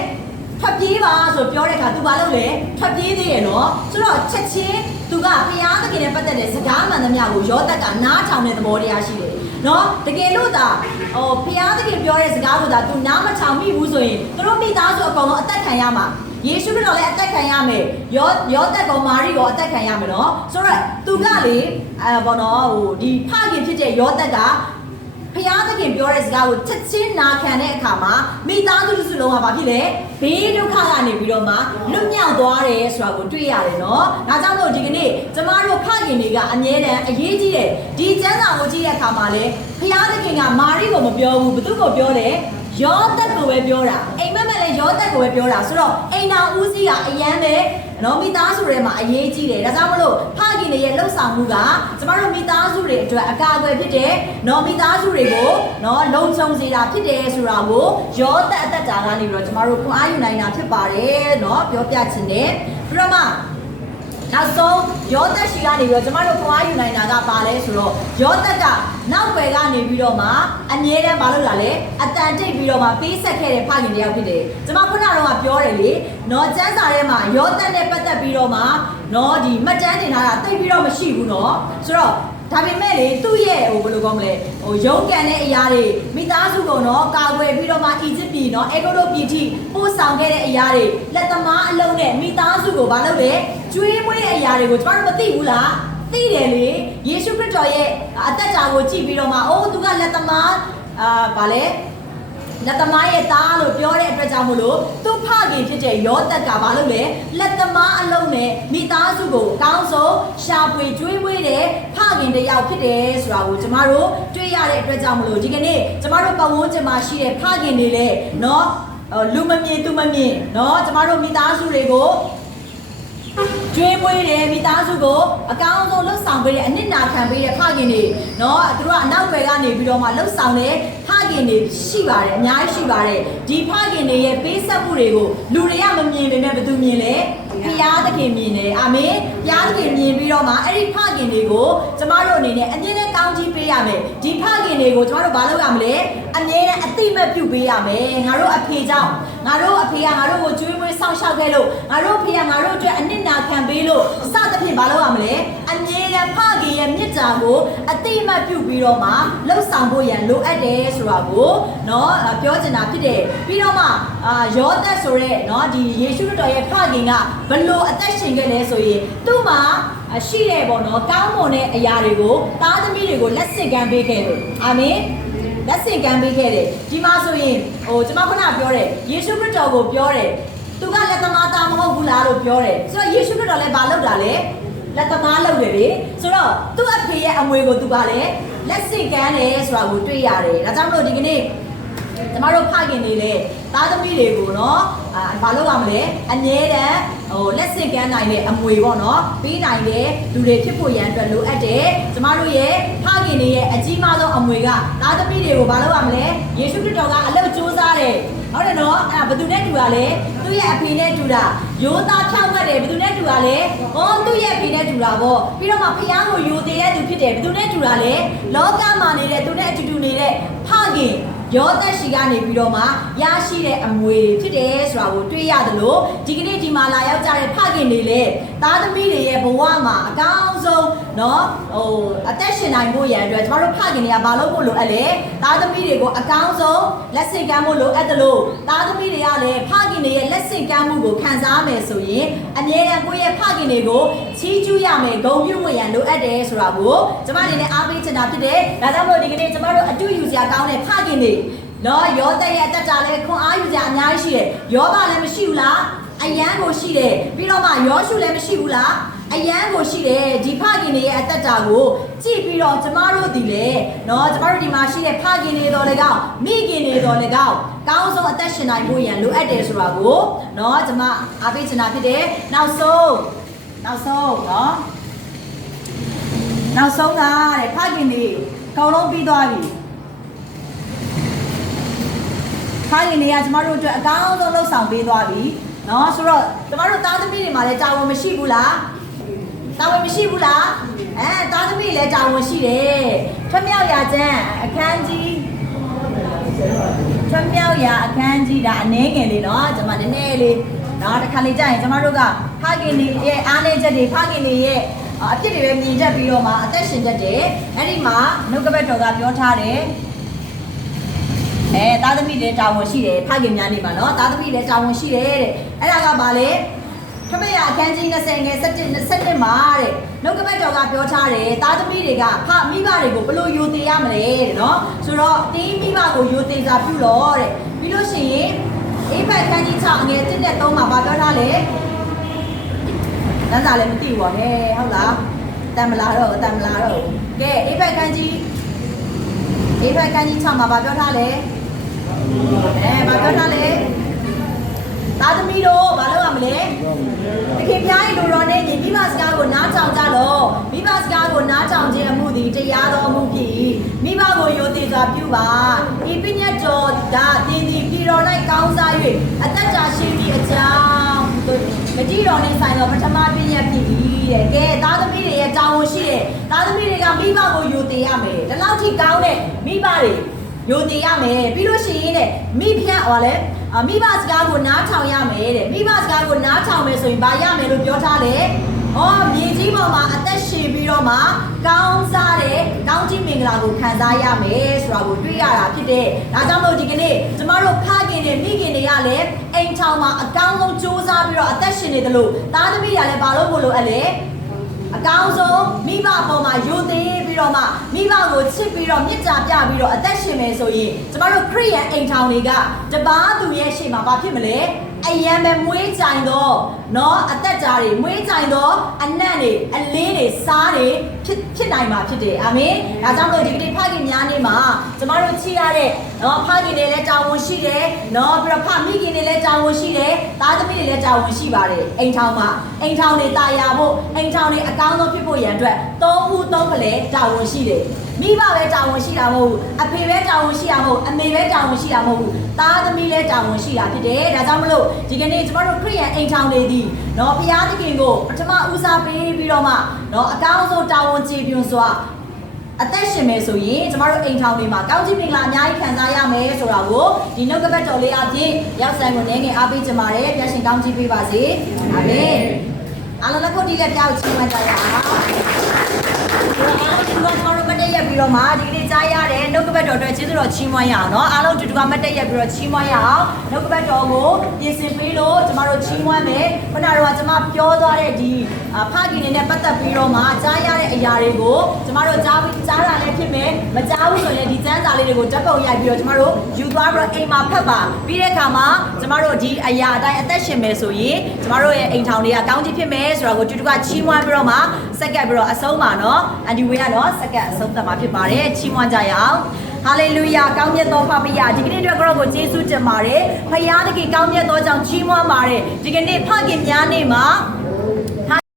ထွက်ပြေးပါဆိုပြောတဲ့အခါ तू ဘာလုပ်လဲထွက်ပြေးသေးရဲ့နော်ဆိုတော့ချက်ချင်း तू ကဘုရားသခင်နဲ့ပတ်သက်တဲ့စကားမှန်သမျှကိုယောသက်ကနားထောင်တဲ့သဘောတရားရှိတယ်နော်တကယ်လို့သာဘုရားသခင်ပြောတဲ့စကားကိုသာ तू နားမထောင်မိဘူးဆိုရင်သူတို့မိသားစုအကောင်လုံးအသက်ခံရမှာယေရှုခရစ်တော်လည်းအသက်ခံရမယ်ယောသက်ကမာရိကိုအသက်ခံရမယ်နော်ဆိုတော့သူကလေဘောနော်ဟိုဒီဖခင်ဖြစ်တဲ့ယောသက်ကဖျားသခင်ပြောတဲ့စကားကိုချက်ချင်းနာခံတဲ့အခါမှာမိသားစုစုလုံးကဘာဖြစ်လဲဘေးဒုက္ခကနေပြီးတော့မှလွတ်မြောက်သွားတယ်ဆိုတာကိုတွေ့ရတယ်နော်ဒါကြောင့်လို့ဒီကနေ့ကျမတို့ဖခင်တွေကအမြဲတမ်းအရေးကြီးတယ်ဒီကျမ်းစာကိုကြည့်တဲ့အခါမှာလေဖျားသခင်ကမာရိကိုမပြောဘူးဘသူကိုပြောတယ်ယောသက်ကိုပဲပြောတာအိမ်မက်လည်းယောသက်ကိုပဲပြောတာဆိုတော့အိမ်တော်ဦးစီးကအရန်ပဲနော်မိသားစုတွေမှာအရေးကြီးတယ်ဒါကြောင့်မလို့ဖခင်တွေရဲ့လှုပ်ဆောင်မှုကကျမတို့မိသားစုတွေအတွက်အကာအကွယ်ဖြစ်တယ်နော်မိသားစုတွေကိုနော်လုံခြုံစေတာဖြစ်တယ်ဆိုတာကိုယောသက်အသက်တာကနေပြီးတော့ကျမတို့ခွန်အားယူနိုင်တာဖြစ်ပါတယ်နော်ပြောပြချင်တယ်ပြီးတော့မှနောက်ဆုံးယောသက်ရှိကနေပြီးတော့ကျမတို့ခွန်အားယူနိုင်တာကပါလဲဆိုတော့ယောသက်ကနောက်ွယ်ကနေပြီးတော့မှအမြဲတမ်းမလုပ်တာလေအတန်တိတ်ပြီးတော့မှပေးဆက်ခဲ့တဲ့ဖခင်တယောက်ဖြစ်တယ်ကျမခုနကတော့ပြောတယ်လေနော်ကျမ်းစာထဲမှာယောသက်နဲ့ပတ်သက်ပြီးတော့မှနော်ဒီမှတ်တမ်းတင်ထားတာတိတ်ပြီးတော့မရှိဘူးနော်ဆိုတော့ဒါပေမဲ့လေသူ့ရဲ့ဟိုဘယ်လိုကောမလဲဟိုရုံးကန်တဲ့အရာတွေမိသားစုကိုနော်ကာကွယ်ပြီးတော့မှအီဂျစ်ပြည်နော်အေဂိုဒိုပြည်ထိပို့ဆောင်ခဲ့တဲ့အရာတွေလက်သမားအလုံးနဲ့မိသားစုကိုဘာလုပ်လဲကျွေးမွေးတဲ့အရာတွေကိုကျမတို့မသိဘူးလားသိတယ်လေယေရှုခရစ်တော်ရဲ့အသက်တာကိုကြည့်ပြီးတော့မှအိုးသူကလက်သမားဗာလဲ လက်သမားရဲ့သားလို့ပြောတဲ့အတွက်ကြောင့်မို့လို့သူ့ဖခင်ဖြစ်တဲ့ယောသက်ကဘာလုပ်လဲလက်သမားအလုံးနဲ့မိသားစုကိုအကောင်းဆုံးရှာဖွေကျွေးမွေးတဲ့ဖခင်တစ်ယောက်ဖြစ်တယ်ဆိုတာကိုကျမတို့တွေ့ရတဲ့အတွက်ကြောင့်မို့လို့ဒီကနေ့ကျမတို့ပတ်ဝန်းကျင်မှာရှိတဲ့ဖခင်တွေလည်းနော်လူမမြင်သူမမြင်နော်ကျမတို့မိသားစုတွေကိုကျွေးမွေးတယ်မိသားစုကိုအကောင်းဆုံးလှုပ်ဆောင်ပေးတဲ့အနစ်နာခံပေးတဲ့ဖခင်တွေနော်သူတို့ကအနောက်ဘက်ကနေပြီးတော့မှလှုပ်ဆောင်တဲ့ဖခင်တွေရှိပါတယ်အများကြီးရှိပါတယ်ဒီဖခင်တွေရဲ့ပေးဆက်မှုတွေကိုလူတွေကမမြင်ပေမဲ့ဘယ်သူမြင်လဲဘုရားသခင်မြင်တယ်အာမင်ဘုရားသခင်မြင်ပြီးတော့မှအဲ့ဒီဖခင်တွေကိုကျမတို့အနေနဲ့အမြဲတမ်းကောင်းချီးပေးရမယ်ဒီဖခင်တွေကိုကျမတို့ဘာလုပ်ရမလဲအမြဲတမ်းအတိမတ်ပြုပေးရမယ်ငါတို့အဖေကြောင့်ငါတို့အဖေကငါတို့ကိုကျွေးမွေးစောင့်ရှောက်ခဲ့လို့ငါတို့အဖေကငါတို့အတွက်အနစ်နာခံပေးလို့စသဖြင့်ဘာလုပ်ရမလဲအမြဲတမ်းဖခင်ရဲ့မြစ်တာကိုအတိမတ်ပြုပြီးတော့မှလှုပ်ဆောင်ဖို့ရန်လိုအပ်တယ်ဆိုတာကိုเนาะပြောချင်တာဖြစ်တယ်ပြီးတော့မှယောသက်ဆိုတဲ့เนาะဒီယေရှုခရစ်တော်ရဲ့ဖခင်ကဘလို့အသက်ရှင်ခဲ့လဲဆိုရင်သူ့မှာရှိတဲ့ပေါ့နော်ကောင်းမွန်တဲ့အရာတွေကိုသားသမီးတွေကိုလက်ဆင့်ကမ်းပေးခဲ့တယ်အာမင်လက်ဆင့်ကမ်းပေးခဲ့တယ်ဒီမှာဆိုရင်ကျွန်မခုနပြောတယ်ယေရှုခရစ်တော်ကိုပြောတယ်သူကလက်သမားသားမဟုတ်ဘူးလားလို့ပြောတယ်ဆိုတော့ယေရှုခရစ်တော်လည်းဘာလုပ်တာလဲလက်သမားလုပ်တယ်လေဆိုတော့သူ့အဖေရဲ့အမွေကိုသူကလည်းလက်ဆင့်ကမ်းတယ်ဆိုတာကိုတွေ့ရတယ်ဒါကြောင့်မလို့ဒီကနေ့ကျမတို့ဖခင်တွေလည်းသားသမီးတွေကိုเนาะဘာလုပ်ရမလဲအမြဲတမ်းလက်ဆင့်ကမ်းနိုင်တဲ့အမွေပေါ့เนาะပြီးနိုင်တဲ့လူတွေဖြစ်ဖို့ရန်အတွက်လိုအပ်တယ်ကျမတို့ရဲ့ဖခင်တွေရဲ့အကြီးမားဆုံးအမွေကသားသမီးတွေကိုဘာလုပ်ရမလဲယေရှုခရစ်တော်ကအလုပ်ကြိုးစားတယ်ဟုတ်တယ်နော်အဲ့ဒါဘယ်သူနဲ့တူတာလဲသူ့ရဲ့အဖေနဲ့တူတာရိုးသားဖြောင့်မတ်တယ်ဘယ်သူနဲ့တူတာလဲသူ့ရဲ့အဖေနဲ့တူတာပေါ့ပြီးတော့မှဖခင်ကိုယိုသေးတဲ့သူဖြစ်တယ်ဘယ်သူနဲ့တူတာလဲလောကမှာနေတဲ့သူနဲ့အတူတူနေတဲ့ဖခင်ယောသက်ရှိကနေပြီးတော့မှရရှိတဲ့အမွေဖြစ်တယ်ဆိုတာကိုတွေ့ရတယ်လို့ဒီကနေ့ဒီမှာလာရောက်ကြတဲ့ဖခင်တွေလည်းသားသမီးတွေရဲ့ဘဝမှာအကောင်းဆုံးเนาะအသက်ရှင်နိုင်ဖို့ရန်အတွက်ကျမတို့ဖခင်တွေကဘာလုပ်ဖို့လိုအပ်လဲသားသမီးတွေကိုအကောင်းဆုံးလက်ဆင့်ကမ်းဖို့လိုအပ်တယ်လို့သားသမီးတွေကလည်းဖခင်တွေရဲ့လက်ဆင့်ကမ်းမှုကိုခံစားမယ်ဆိုရင်အမြဲတမ်းကိုယ့်ရဲ့ဖခင်တွေကိုချီးကျူးရမယ်ဂုဏ်ပြုဖို့ရန်လိုအပ်တယ်ဆိုတာကိုကျမတို့လည်းအားပေးချင်တာဖြစ်တယ်ဒါကြောင့်မို့ဒီကနေ့ကျမတို့အတူယူစရာကောင်းတဲ့ဖခင်တွေနော်ယောသက်ရဲ့အသက်တာလည်းခွန်အားယူကြအများကြီးရှိတယ်ယောဘလည်းမရှိဘူးလားအယံကိုရှိတယ်ပြီးတော့မှယောရှုလည်းမရှိဘူးလားအယံကိုရှိတယ်ဒီဖခင်တွေရဲ့အသက်တာကိုကြည့်ပြီးတော့ကျမတို့ဒီလေနော်ကျမတို့ဒီမှာရှိတဲ့ဖခင်တွေတော်လည်းကောင်းမိခင်တွေတော်လည်းကောင်းကောင်းဆုံးအသက်ရှင်နိုင်ဖို့ရန်လိုအပ်တယ်ဆိုတာကိုနော်ကျမအားပေးချင်တာဖြစ်တယ်နောက်ဆုံးနော်နောက်ဆုံးကတဲ့ဖခင်တွေအကုန်လုံးပြီးသွားပြီဖခင်တွေကကျမတို့အတွက်အကောင်းဆုံးလှုပ်ဆောင်ပေးသွားပြီเนาะဆိုတော့ကျမတို့သားသမီးတွေမှာလည်းတာဝန်မရှိဘူးလားတာဝန်မရှိဘူးလားသားသမီးလည်းတာဝန်ရှိတယ်ထွတ်မြောက်ရာကျမ်းအခန်းကြီးထွတ်မြောက်ရာအခန်းကြီးဒါအနည်းငယ်လေးเนาะကျွန်မနည်းနည်းလေးเนาะတစ်ခါလေးကြာရင်ကျမတို့ကဖခင်တွေရဲ့အားနည်းချက်တွေဖခင်တွေရဲ့အဖြစ်တွေပဲမြင်တတ်ပြီးတော့မှအသက်ရှင်တတ်တယ်အဲ့ဒီမှာနှုတ်ကပတ်တော်ကပြောထားတယ်သားသမီးလည်းတာဝန်ရှိတယ်ဖခင်များနေပါနော်သားသမီးလည်းတာဝန်ရှိတယ်တဲ့အဲ့ဒါကဘာလဲခမရအခန်းကြီး20ငယ်17မှာတဲ့နှုတ်ကပတ်တော်ကပြောထားတယ်သားသမီးတွေကမိဘတွေကိုဘယ်လိုယိုသေးရမလဲတဲ့နော်ဆိုတော့တင်းမိဘကိုယိုသေးစာပြုလို့တဲ့ပြီးလို့ရှိရင်အိဖက်အခန်းကြီး6ငယ်1-3မှာပြောထားလဲလမ်းစာလည်းမသိဘူးဟဲ့ဟုတ်လားတန်မလားတော့ကဲအိဖက်အခန်းကြီး6မှာပြောထားလဲဘာပြောထားလဲသားသမီးတို့ဘာလုပ်ရမလဲတခင်ဖျားရဲ့လူတော်နဲ့ညီမိဘစကားကိုနားထောင်ကြလို့မိဘစကားကိုနားထောင်ခြင်းအမှုသည်တရားတော်အမှုဖြစ်၏မိဘကိုယိုသေးစွာပြုပါဤပညတ်တော်ကတင်းဒီပြည်တော်၌ကောင်းစား၍အသက်တာရှိသည့်အကြောင်းမကြည့်တော်နဲ့ဆိုင်သောပထမပညတ်ဖြစ်၏တဲ့ကဲသားသမီးတွေရဲ့တာဝန်ရှိတယ်သားသမီးတွေကမိဘကိုယိုသေးရမယ်ဒီလောက်ထိကောင်းတဲ့မိဘတွေယိုသေးရမယ်ပြီးလို့ရှိရင်တဲ့မိဖျက်ဟောလဲမိဘစကားကိုနားထောင်ရမယ်တဲ့မိဘစကားကိုနားထောင်မယ်ဆိုရင်ဘာရမယ်လို့ပြောထားလဲမြေကြီးပေါ်မှာအသက်ရှင်ပြီးတော့မှကောင်းစားတဲ့ကောင်းကြီးမင်္ဂလာကိုခံစားရမယ်ဆိုတာကိုတွေ့ရတာဖြစ်တယ်ဒါကြောင့်မို့ဒီကနေ့ကျမတို့ဖခင်တွေမိခင်တွေကလည်းအိမ်ထောင်မှာအကောင်းဆုံးစူးစမ်းပြီးတော့အသက်ရှင်နေတယ်လို့သားသမီးတွေကလည်းဘာလို့မလို့အလဲအကောင်းဆုံးမိဘပေါ်မှာယိုသေးပြီး တော့မှမိဘကိုချစ်ပြီးတော့မြစ်တာပြပြီးတော့အသက်ရှင်မယ်ဆိုရင်ကျမတို့ခရိယန်အိမ်ထောင်တွေကတပားသူရဲ့ရှေ့မှာဘာဖြစ်မလဲအယံပဲမွေးကြိုင်တော့နော်အသက်တာတွေမွေးကြိုင်တော့အနံ့တွေအလင်းတွေစားတွေဖြစ်နိုင်မှာဖြစ်တယ်အာမင်ဒါကြောင့်မို့ဒီကနေ့ဖခင်များနေ့မှာကျမတို့ချစ်ရတဲ့နော်ဖခင်တွေလည်းတာဝန်ရှိတယ်နော်ပြီးတော့ဖမိခင်တွေလည်းတာဝန်ရှိတယ်သားသမီးတွေလည်းတာဝန်ရှိပါတယ်အိမ်ထောင်မှာအိမ်ထောင်တွေတာယာဖို့အိမ်ထောင်တွေအကောင်းဆုံးဖြစ်ဖို့ရန်အတွက်သုံးဦးသုံးဖလဲတာဝန်ရှိတယ်မိဘပဲတာဝန်ရှိတာမဟုတ်ဘူးအဖေပဲတာဝန်ရှိတာမဟုတ်အမေပဲတာဝန်ရှိတာမဟုတ်ဘူးသားသမီးလည်းတာဝန်ရှိတာဖြစ်တယ်ဒါကြောင့်မလို့ဒီကနေ့ကျမတို့ခရိယန်အိမ်ထောင်တွေဒီနော်ဘုရားသခင်ကိုပထမဦးစားပေးပြီးတော့မှနော်အကောင်းဆုံးတာဝန်ကျေပြွန်စွာအသက်ရှင်မယ်ဆိုရင်ကျမတို့အိမ်ထောင်တွေမှာကောင်းချီးမင်္ဂလာအများကြီးခံစားရမယ်ဆိုတာကိုဒီနှုတ်ကပတ်တော်လေးအပြင်ရောက်ဆိုင်ကိုနည်းငယ်အားပေးကြပါတယ်ဘုရားရှင်ကောင်းချီးပေးပါစေအာမင်အားလုံးလက်ခုပ်တီးလက်ပြောက်ချီးမွမ်းကြရအောင်ဒီကနေ့မတ်တည့်ရပြီးတော့မှဒီကနေ့ကြားရတဲ့နှုတ်ကပတ်တော်အတွက်ကျေးဇူးတော်ချီးမွမ်းရအောင်เนาะအားလုံးတူတူကမတ်တည့်ရပြီးတော့ချီးမွမ်းရအောင်နှုတ်ကပတ်တော်ကိုပြင်ဆင်ပေးလို့ကျမတို့ချီးမွမ်းမယ်ခုနကတော့ကျမပြောသွားတဲ့ဒီဖခင်နေနဲ့ပတ်သက်ပြီးတော့မှကြားရတဲ့အရာတွေကိုကျမတို့ကြားတာလည်းဖြစ်မယ်မကြားဘူးဆိုရင်ဒီကျမ်းစာလေးတွေကိုဓာတ်ပုံရိုက်ပြီးတော့ကျမတို့ယူသွားပြီးတော့အိမ်မှာဖတ်ပါပြီးတဲ့အခါမှာကျမတို့ဒီအရာအတိုင်းအသက်ရှင်မယ်ဆိုရင်ကျမတို့ရဲ့အိမ်ထောင်တွေကကောင်းချီးဖြစ်မယ်ဆိုတာကိုတူတူကချီးမွမ်းပြီးတော့မှစက္ကပ်ပြီးတော့အဆုံးပါเนาะအန်ဒီဝေကတော့စက္ကပ်အဆုံးသတ်မှာဖြစ်ပါတယ်ချီးမွမ်းကြရအောင်ဟာလေလုယာကောင်းမြတ်သောဖခင်ဒီကနေ့အတွက်ကိုကျေးဇူးတင်ပါတယ်ဖခင်တခင်ကောင်းမြတ်သောကြောင့်ချီးမွမ်းပါတယ်ဒီကနေ့ဖခင်များနေ့မှာ